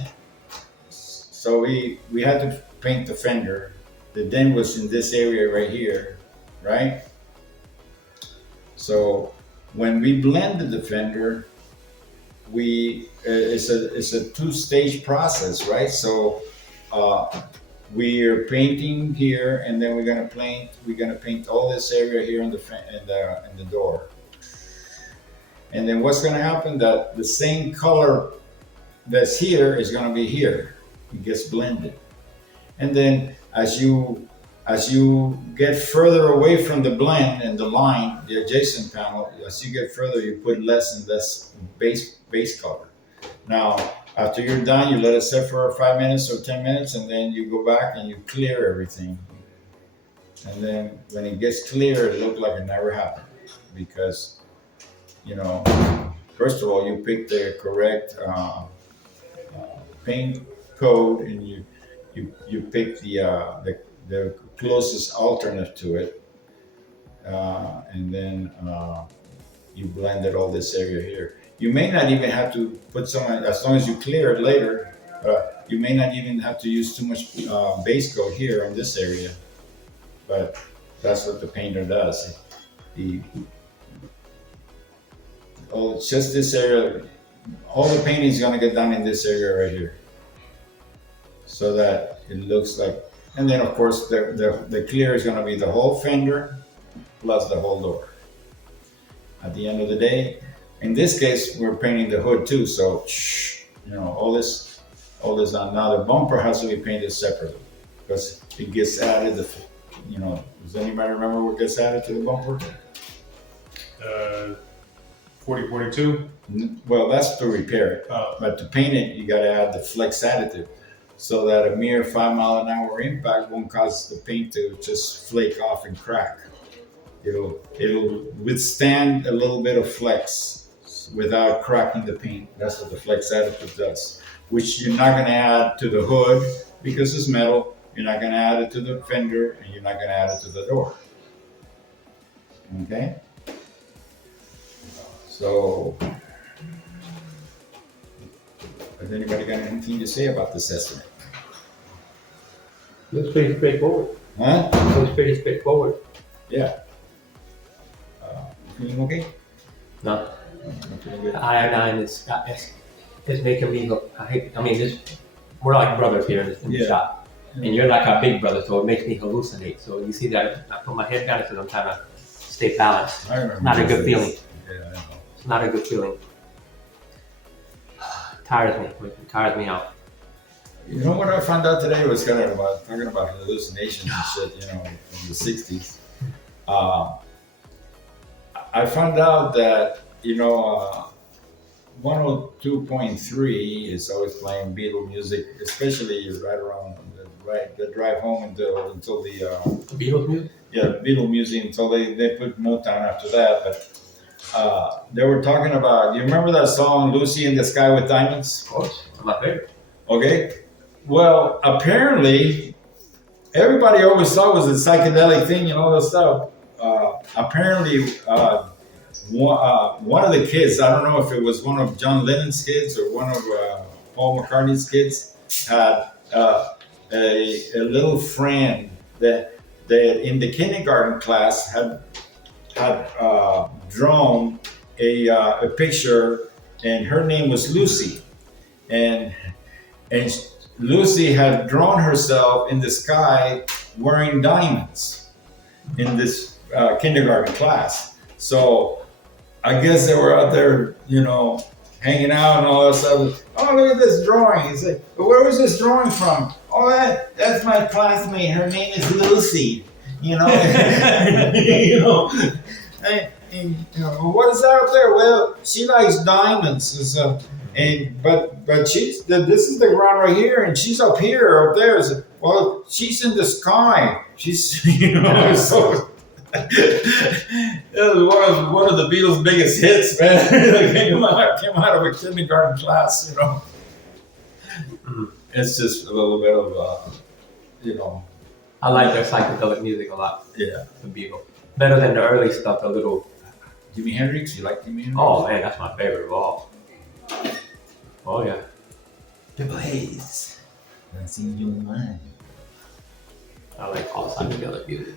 so we had to paint the fender. The dent was in this area right here, right? So when we blended the fender, it's a two-stage process, right? So we're painting here, and then we're gonna paint all this area here in the door. And then what's gonna happen, that the same color that's here is gonna be here. It gets blended. And then as you get further away from the blend and the line, the adjacent panel, as you get further, you put less and less base color. Now, after you're done, you let it sit for 5 minutes or 10 minutes, and then you go back and you clear everything. And then when it gets clear, it looks like it never happened, because, first of all, you pick the correct paint code, and you pick the closest alternative to it, and then you blended all this area here. You may not even have to put some, as long as you clear it later, you may not even have to use too much base coat here on this area, but that's what the painter does. He, oh, it's just this area, all the painting is gonna get done in this area right here. So that it looks like, and then of course the clear is gonna be the whole fender plus the whole door. At the end of the day, in this case, we're painting the hood too, so all this now the bumper has to be painted separately because it gets added. Does anybody remember what gets added to the bumper? 4042. Well, that's to repair it, but to paint it, you got to add the flex additive, so that a mere 5-mile-an-hour impact won't cause the paint to just flake off and crack. It'll withstand a little bit of flex without cracking the paint. That's what the flex additive does, which you're not going to add to the hood because it's metal. You're not going to add it to the fender, and you're not going to add it to the door. Okay? So, has anybody got anything to say about this estimate? Looks pretty straightforward. Huh? Looks pretty straightforward. Yeah. Feeling okay? No, I'm feeling good. iodine is it's making me look. We're like brothers here in the Yeah. shop, and you're like our big brother, so it makes me hallucinate. So you see that I put my head down because I'm trying to stay balanced. I remember. Not a good those feeling. days. Yeah, I know. It's not a good feeling. Tires me. It tires me out. You know what I found out today was kind of about talking about hallucinations and shit, from the 60s. I found out that, 102.3 is always playing Beatle music, especially right around the drive home until the Beatles music? Beatle music until they put Motown after that. But they were talking about, you remember that song Lucy in the Sky with Diamonds? Of course, my favorite. Okay. Well, apparently, everybody always thought it was a psychedelic thing and all that stuff. Apparently, one of the kids, I don't know if it was one of John Lennon's kids or one of Paul McCartney's kids, had a little friend that in the kindergarten class had drawn a picture, and her name was Lucy, and Lucy had drawn herself in the sky wearing diamonds in this kindergarten class. So I guess they were out there, hanging out and all that stuff. Oh, look at this drawing. He said, "But where was this drawing from?" "Oh, that's my classmate. Her name is Lucy." What is that up there? Well, she likes diamonds. But this is the ground right here, and she's up here, up there. So, well, she's in the sky. She's, so. That was one of the Beatles' biggest hits, man. came out of a kindergarten class, It's just a little bit of, I like their psychedelic music a lot. Yeah. The Beatles. Better than the early stuff, the little. Jimi Hendrix, you like Jimi Hendrix? Oh man, that's my favorite of all. Oh yeah. The Blaze. That's in your mind. I like all psychedelic music.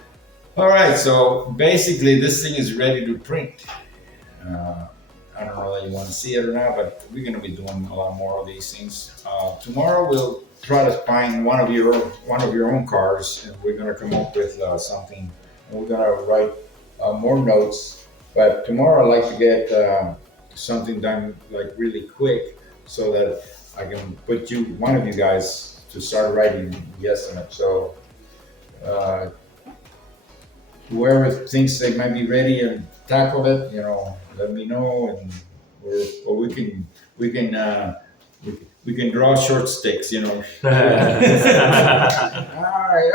All right, so basically this thing is ready to print. I don't know that you want to see it or not, but we're going to be doing a lot more of these things. Tomorrow we'll try to find one of your own cars, and we're going to come up with something. And we're going to write more notes. But tomorrow I'd like to get something done like really quick, so that I can put one of you guys to start writing the estimate. So whoever thinks they might be ready and tackle it, let me know, and or we can draw short sticks, All right,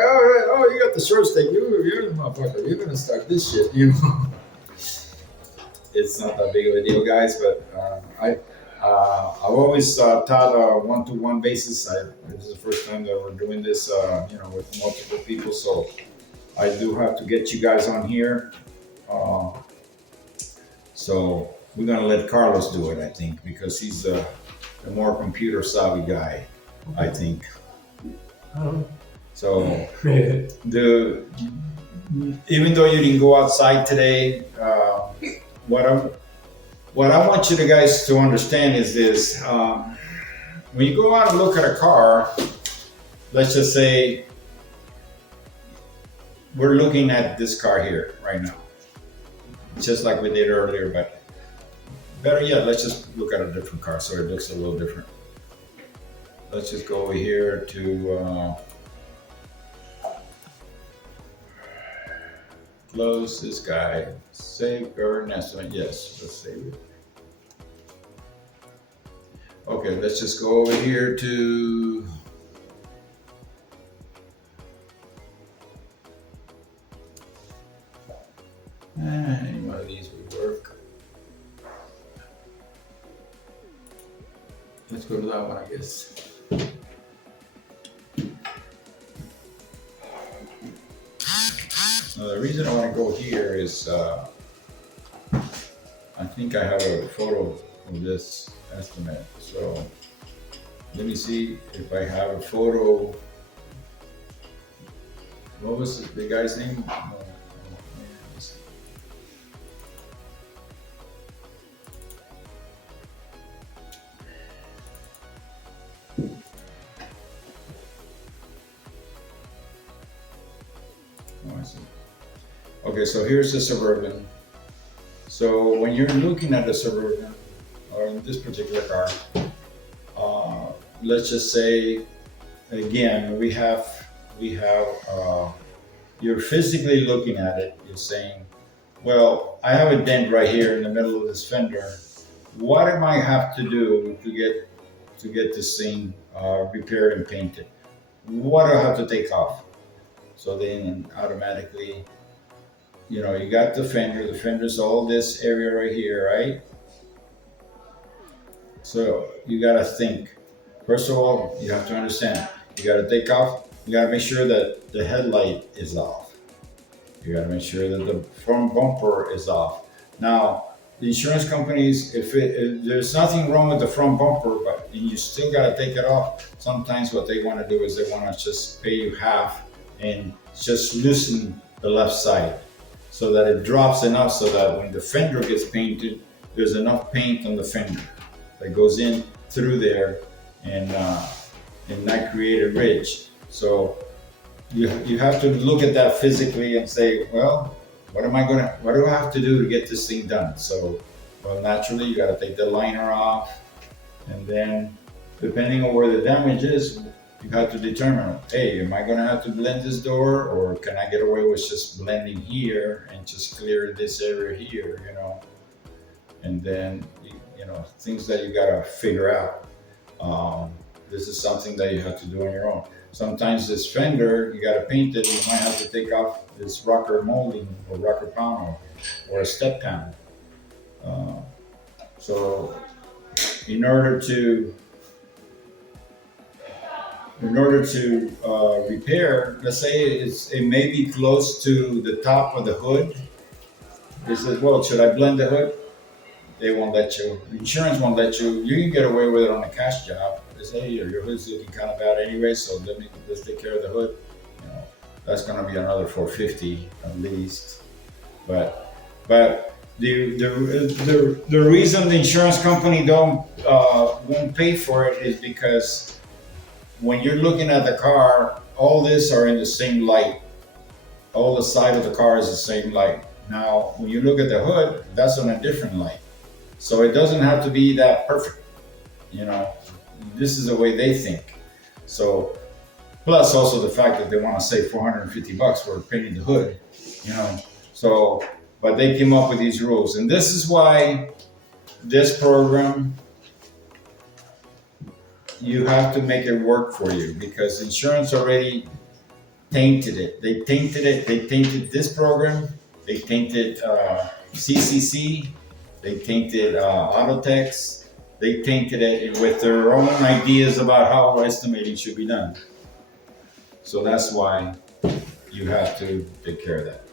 oh, you got the short stick. You're the motherfucker. You're gonna start this shit, It's not that big of a deal, guys. But I've always taught a one-to-one basis. This is the first time that we're doing this, with multiple people. So I do have to get you guys on here. So we're gonna let Carlos do it, I think, because he's a more computer savvy guy, I think. So the even though you didn't go outside today, what I want you to guys to understand is this: when you go out and look at a car, let's just say we're looking at this car here right now, just like we did earlier, but better yet, let's just look at a different car so it looks a little different. Let's just go over here to close this guy, save current estimate. Yes, let's save it. Okay, let's just go over here to any one of these would work. Let's go to that one, I guess. Now, the reason I want to go here is I think I have a photo of this estimate. So let me see if I have a photo. What was the guy's name? Oh, I see. Okay, so here's the Suburban. So when you're looking at the Suburban, or in this particular car, let's just say, again, we have, you're physically looking at it, you're saying, well, I have a dent right here in the middle of this fender. What am I have to do to get this thing repaired and painted? What do I have to take off? So then automatically, you know, you got the fender's all this area right here, right? So you gotta think. First of all, you have to understand, you gotta take off, you gotta make sure that the headlight is off. You gotta make sure that the front bumper is off. Now, the insurance companies, if there's nothing wrong with the front bumper, but you still gotta take it off, sometimes what they wanna do is they wanna just pay you half and just loosen the left side so that it drops enough so that when the fender gets painted, there's enough paint on the fender that goes in through there and not create a ridge. So you have to look at that physically and say, well, what do I have to do to get this thing done? So, well, naturally you got to take the liner off, and then depending on where the damage is, you have to determine, hey, am I going to have to blend this door, or can I get away with just blending here and just clear this area here, you know? And then, you know, things that you got to figure out. This is something that you have to do on your own. Sometimes this fender, you got to paint it. You might have to take off this rocker molding or rocker panel or a step panel. So in order to repair, let's say it may be close to the top of the hood. They says, well, should I blend the hood? They won't let you. Insurance won't let you. You can get away with it on a cash job. They say, hey, your hood's looking kind of bad anyway, so let's take care of the hood. You know, that's going to be another $450 at least. But the reason the insurance company won't pay for it is because when you're looking at the car, all this are in the same light. All the side of the car is the same light. Now, when you look at the hood, that's on a different light. So it doesn't have to be that perfect. You know, this is the way they think. So, plus also the fact that they want to save $450 for painting the hood, you know. So, but they came up with these rules. And this is why this program, you have to make it work for you, because insurance already tainted it. They tainted this program. They tainted CCC. They tainted Autotex. They tainted it with their own ideas about how estimating should be done. So that's why you have to take care of that.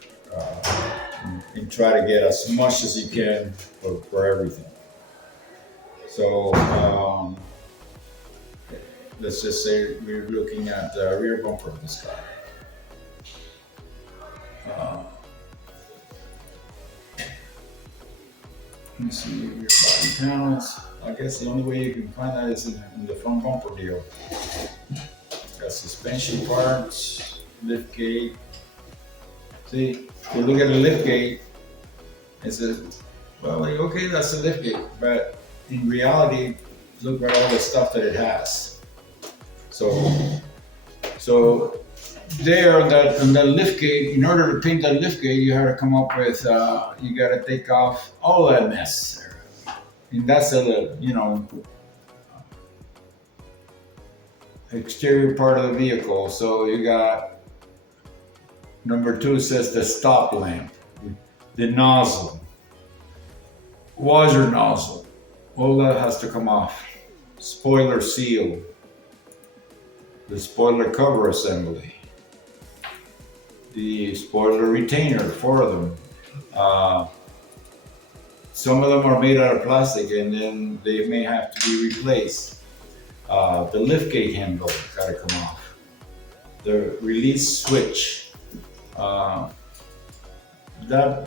and try to get as much as you can for everything. So let's just say we're looking at the rear bumper of this car. Let me see your body panels. I guess the only way you can find that is in the front bumper deal. Got suspension parts, lift gate. See, if you look at the lift gate, it says, well, like, okay, that's the lift gate, but in reality, look at all the stuff that it has. So there, on that lift gate, in order to paint that lift gate, you have to come up with, you got to take off all that mess. And that's the, exterior part of the vehicle. So you got, number 2 says the stop lamp, the nozzle, washer nozzle, all that has to come off. Spoiler seal, the spoiler cover assembly, the spoiler retainer, 4 of them. Some of them are made out of plastic and then they may have to be replaced. The liftgate handle got to come off. The release switch, that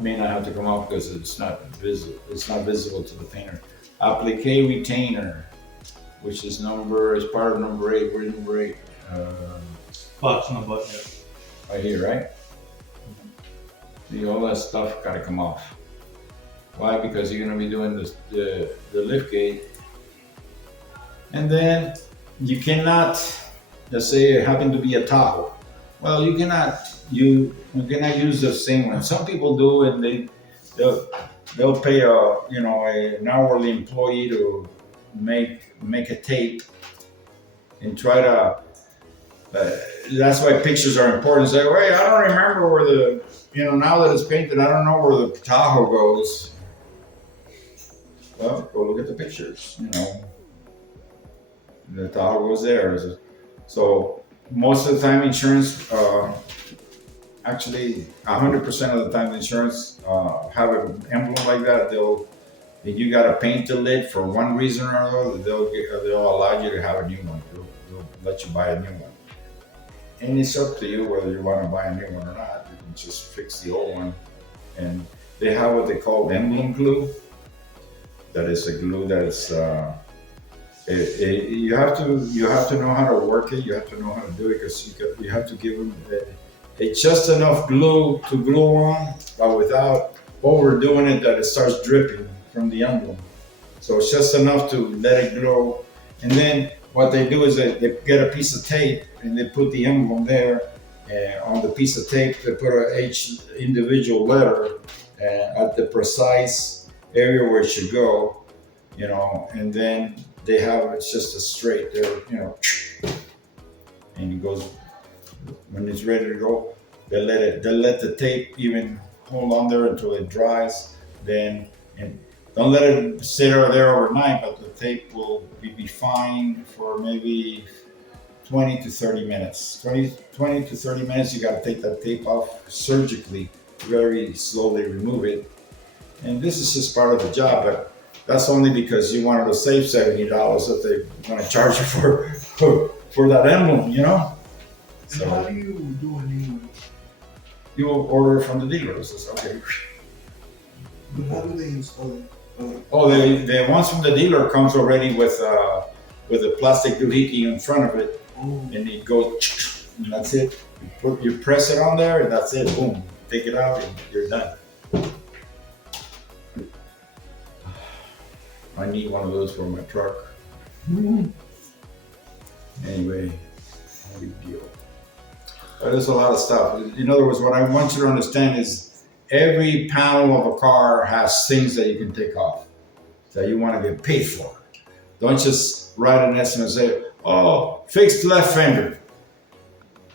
may not have to come off because it's not visible. It's not visible to the painter. Applique retainer, which is part of number 8. Where's number 8? Box on the button. Yeah. Right here, right? See, all that stuff got to come off. Why? Because you're going to be doing the lift gate. And then you cannot, let's say it happened to be a Tahoe. Well, you cannot use the same one. Some people do, and they'll pay an hourly employee to make a tape and try to. That's why pictures are important. Say, wait, I don't remember where now that it's painted, I don't know where the Tahoe goes. Well, go look at the pictures. The Tahoe goes there. So most of the time, insurance, actually 100% of the time, the insurance have an emblem like that. If you got to paint the lid for one reason or another, they'll allow you to have a new one. They'll let you buy a new one. And it's up to you whether you want to buy a new one or not. You can just fix the old one. And they have what they call emblem glue. That is a glue that is, you have to know how to work it. You have to know how to do it because you have to give them it's just enough glue to glue on, but without overdoing it that it starts dripping from the emblem. So it's just enough to let it glow. And then what they do is they get a piece of tape and they put the emblem there. On the piece of tape, they put each individual letter at the precise area where it should go, and then they have it's just a straight there, and it goes. When it's ready to go, they'll let the tape even hold on there until it dries. Then and don't let it sit there overnight, but the tape will be fine for maybe 20 to 30 minutes. 20 to 30 minutes, you got to take that tape off surgically, very slowly remove it. And this is just part of the job, but that's only because you wanted to save $70 that they want to charge you for that emblem, So how do you do a new one? You will order from the dealers. It's okay. But how do they install it? Oh, the ones from the dealer comes already with a plastic doohickey in front of it, and it goes, and that's it. You press it on there, and that's it. Boom, take it out, and you're done. I need one of those for my truck. Anyway, no big deal. But there's a lot of stuff. In other words, what I want you to understand is every panel of a car has things that you can take off that you want to get paid for. Don't just write an estimate and say, oh, fixed left fender.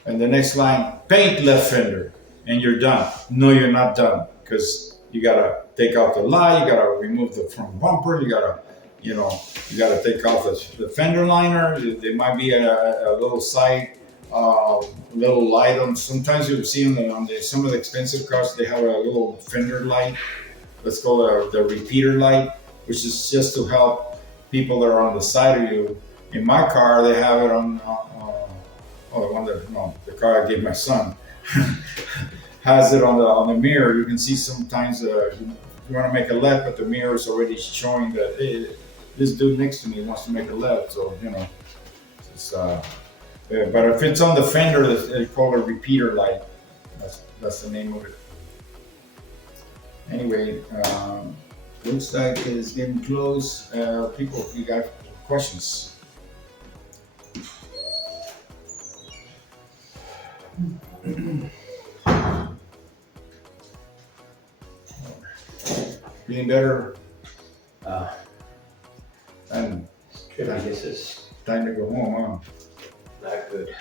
And the next line, paint left fender, and you're done. No, you're not done, because you gotta take out the light, you gotta remove the front bumper, you gotta take off the fender liner. There might be a little side little light on. Sometimes you'll see some of the expensive cars, they have a little fender light. Let's call the repeater light, which is just to help people that are on the side of you. In my car, they have it on. The car I gave my son has it on the mirror. You can see sometimes you want to make a left, but the mirror is already showing that hey, this dude next to me wants to make a left. So it's but if it's on the fender, they call it a repeater light. That's the name of it. Anyway, looks like it's getting close. People, you got questions? Being better, and I guess it's time to go home, huh? not good.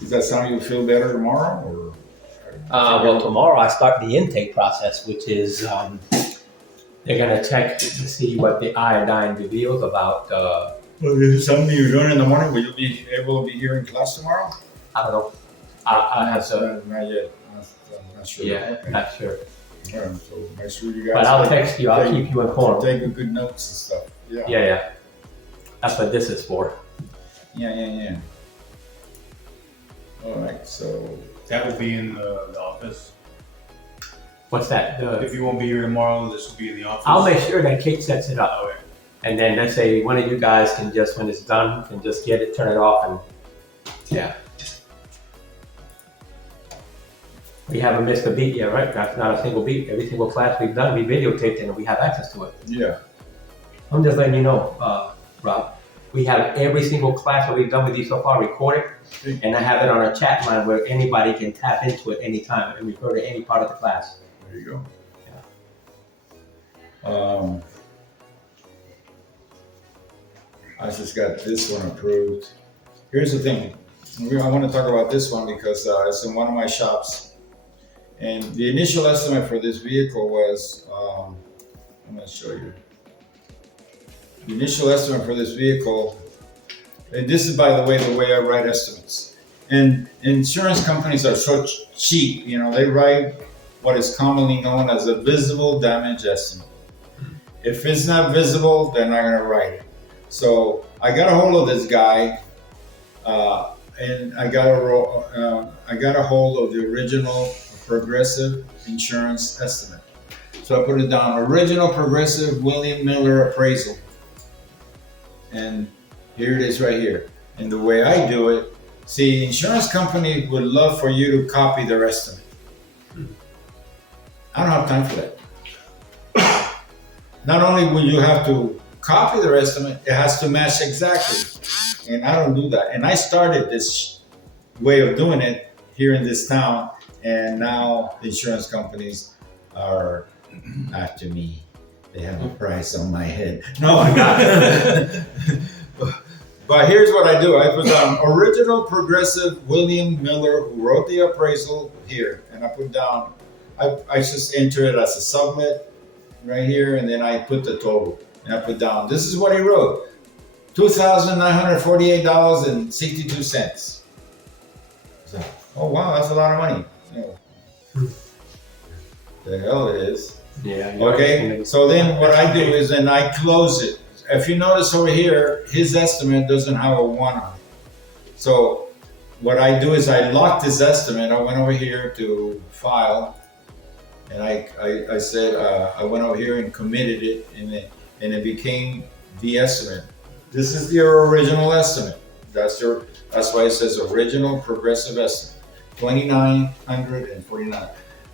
Does that sound you feel better tomorrow, or? Well, tomorrow I start the intake process, which is they're gonna check to see what the iodine reveals about. Well, is it something you're doing in the morning? Will you be able to be here in class tomorrow? I don't know. I have to. Not yet. I'm not sure. Yeah, Okay. not sure. All right, so make sure you guys. But I'll text you. I'll keep you informed. Take good notes and stuff. Yeah. Yeah. That's what this is for. Yeah. All right, so. That will be in the office. What's that? If you won't be here tomorrow, this will be in the office. I'll make sure that Kate sets it up. And then let's say one of you guys can just, when it's done, can just get it, turn it off, and yeah. We haven't missed a beat yet, right? That's not a single beat. Every single class we've done, we videotaped it and we have access to it. Yeah. I'm just letting you know, Rob. We have every single class that we've done with you so far recorded, and I have it on our chat line where anybody can tap into it anytime and refer to any part of the class. There you go. Yeah. I just got this one approved. Here's the thing. I want to talk about this one because it's in one of my shops. And the initial estimate for this vehicle was, I'm going to show you. The initial estimate for this vehicle, and this is, by the way I write estimates. And insurance companies are so cheap, they write what is commonly known as a visible damage estimate. If it's not visible, they're not going to write it. So I got a hold of this guy, and I got a hold of the original Progressive insurance estimate. So I put it down, original Progressive William Miller appraisal. And here it is right here. And the way I do it, see, insurance company would love for you to copy their estimate. I don't have time for that. Not only will you have to copy their estimate, it has to match exactly. And I don't do that. And I started this way of doing it here in this town. And now the insurance companies are after me. They have a price on my head. No, I got it. But here's what I do. I put down original Progressive William Miller, who wrote the appraisal here. And I put down, I just enter it as a submit right here. And then I put the total. And I put down, this is what he wrote. $2,948.62. So, oh, wow, that's a lot of money. The hell it is. Yeah. Okay, so then what I do is then I close it. If you notice over here, his estimate doesn't have a 1 on it. So what I do is I locked his estimate. I went over here to file, and I said I went over here and committed it, and it became the estimate. This is your original estimate. That's why it says original Progressive estimate. $2,949.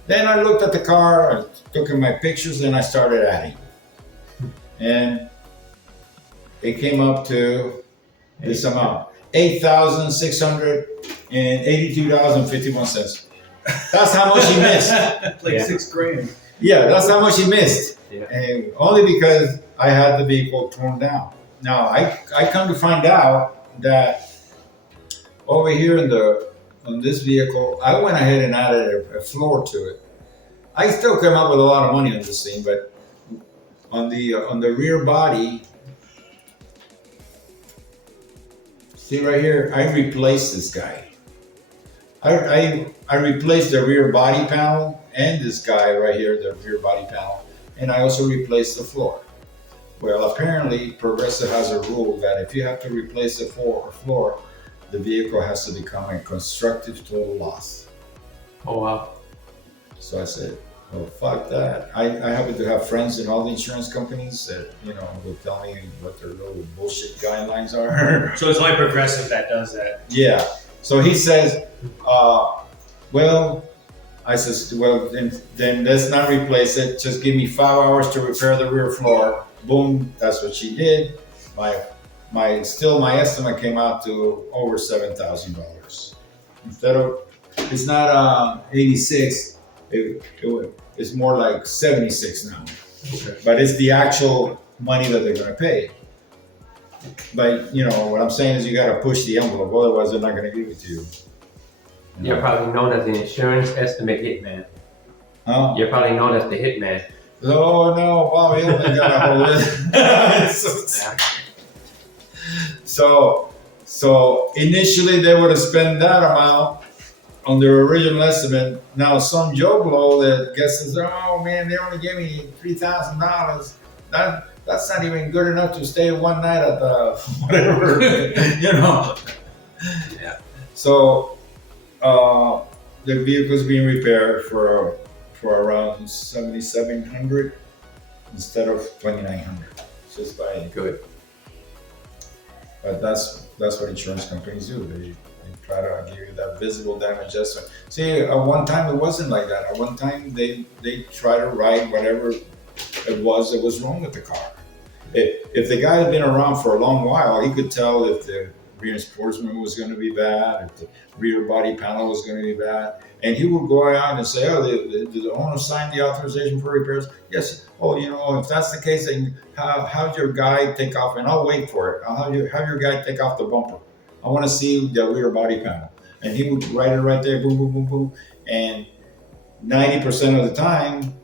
Then I looked at the car, I took in my pictures, and I started adding. And it came up to this amount, $8,682.51. That's how much he missed. Like $6,000. Yeah, that's how much he missed. Yeah. And only because I had the vehicle torn down. Now, I come to find out that over here on this vehicle, I went ahead and added a floor to it. I still come up with a lot of money on this thing, but on the rear body, See right here, I replaced this guy. I replaced the rear body panel and this guy right here, the rear body panel, and I also replaced the floor. Well, apparently Progressive has a rule that if you have to replace the floor, the vehicle has to become a constructive total loss. Oh, wow. So I said, well, fuck that. I happen to have friends in all the insurance companies that, will tell me what their little bullshit guidelines are. So it's only Progressive that does that. Yeah. So he says, well, I says, well, then let's not replace it. Just give me 5 hours to repair the rear floor. Boom. That's what she did. My estimate came out to over $7,000. Instead of, it's not 86. It's more like 76 now. Okay. But it's the actual money that they're going to pay. But what I'm saying is you got to push the envelope, otherwise they're not going to give it to you. You're probably known as the insurance estimate hitman. Huh? You're probably known as the hitman. Oh no! Wow, Aleman got a hold of it. So initially they would have spent that amount on their original estimate. Now some Joe Blow that guesses, oh man, they only gave me $3,000. That's not even good enough to stay one night at the whatever, Yeah. So the vehicle's being repaired for around $7,700 instead of $2,900. Just by Good. But that's what insurance companies do. They try to give you that visible damage estimate. See, at one time it wasn't like that. At one time they try to write whatever it was that was wrong with the car. If the guy had been around for a long while, he could tell if the reinforcement was going to be bad, if the rear body panel was going to be bad, and he would go out and say, "Oh, did the owner sign the authorization for repairs?" Yes. Oh, if that's the case, then have your guy take off, and I'll wait for it. I'll have your guy take off the bumper. I want to see the rear body panel, and he would write it right there, boom, boom, boom, boom, and 90% of the time,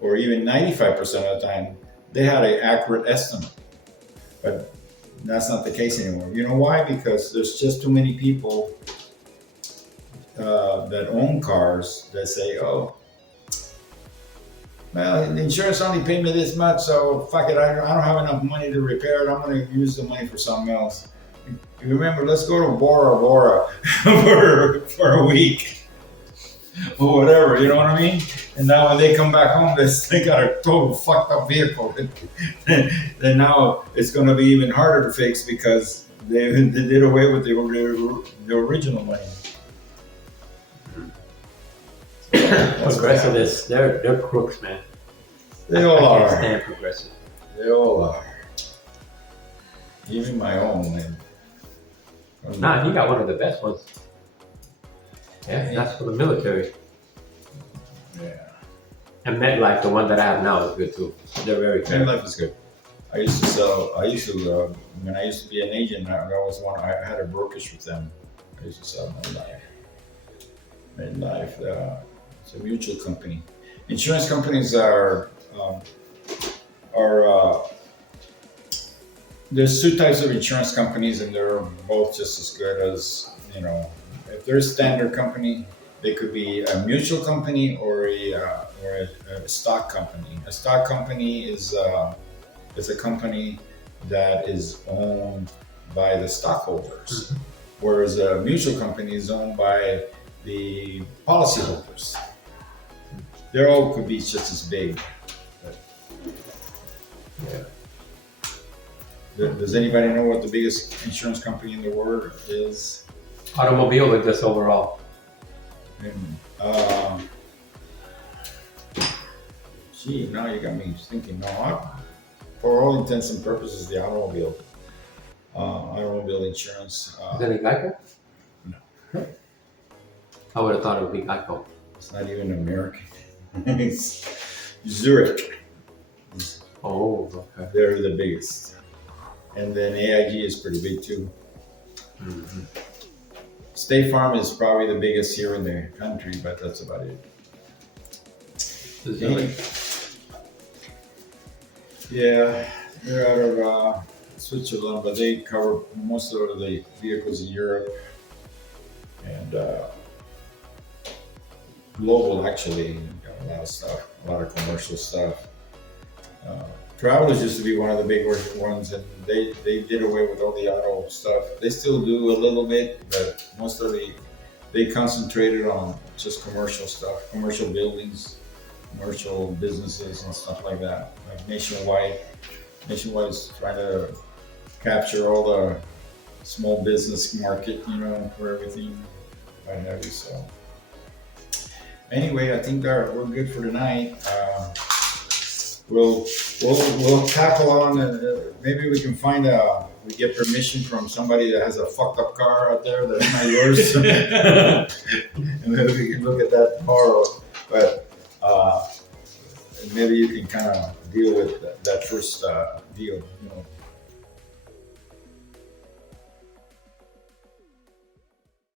or even 95% of the time, they had an accurate estimate. But that's not the case anymore. You know why? Because there's just too many people that own cars that say, oh, well, the insurance only paid me this much, so fuck it, I don't have enough money to repair it. I'm going to use the money for something else. You remember, let's go to Bora Bora for a week. Or whatever, you know what I mean? And now when they come back home, they got a total fucked up vehicle. Then now it's going to be even harder to fix because they did away with the original money. Progressive is they're crooks, man. They all I are. can't stand Progressive. They all are. Even my own, man. Nah, you got one of the best ones. Yeah, that's for the military. Yeah. And MetLife, the one that I have now, is good too. They're very good. Life is good. When I used to be an agent, I had a brokerage with them. I used to sell MetLife. It's a mutual company. Insurance companies are there's two types of insurance companies, and they're both just as good as, if they're a standard company, they could be a mutual company or a stock company. A stock company is a company that is owned by the stockholders, whereas a mutual company is owned by the policyholders. They all could be just as big. Yeah. Does anybody know what the biggest insurance company in the world is? Automobile or just overall? Now you got me thinking. No, for all intents and purposes, the automobile insurance. Is it a Geico? No. I would have thought it would be Geico. It's not even American. It's Zurich. Oh, okay. They're the biggest. And then AIG is pretty big too. Mm-hmm. State Farm is probably the biggest here in the country, but that's about it. Zurich. Yeah, they're out of Switzerland, but they cover most of the vehicles in Europe and global. Actually, got a lot of stuff, a lot of commercial stuff. Uh, Travelers used to be one of the big ones, and they did away with all the auto stuff. They still do a little bit, but most of they concentrated on just commercial stuff, commercial buildings, commercial businesses, and stuff like that. Like Nationwide is trying to capture all the small business market, for everything. What have you. So anyway, I think we're good for tonight. We'll tackle on. Maybe we can we get permission from somebody that has a fucked up car out there that's not yours, and maybe we can look at that tomorrow. But maybe you can kind of deal with that first deal.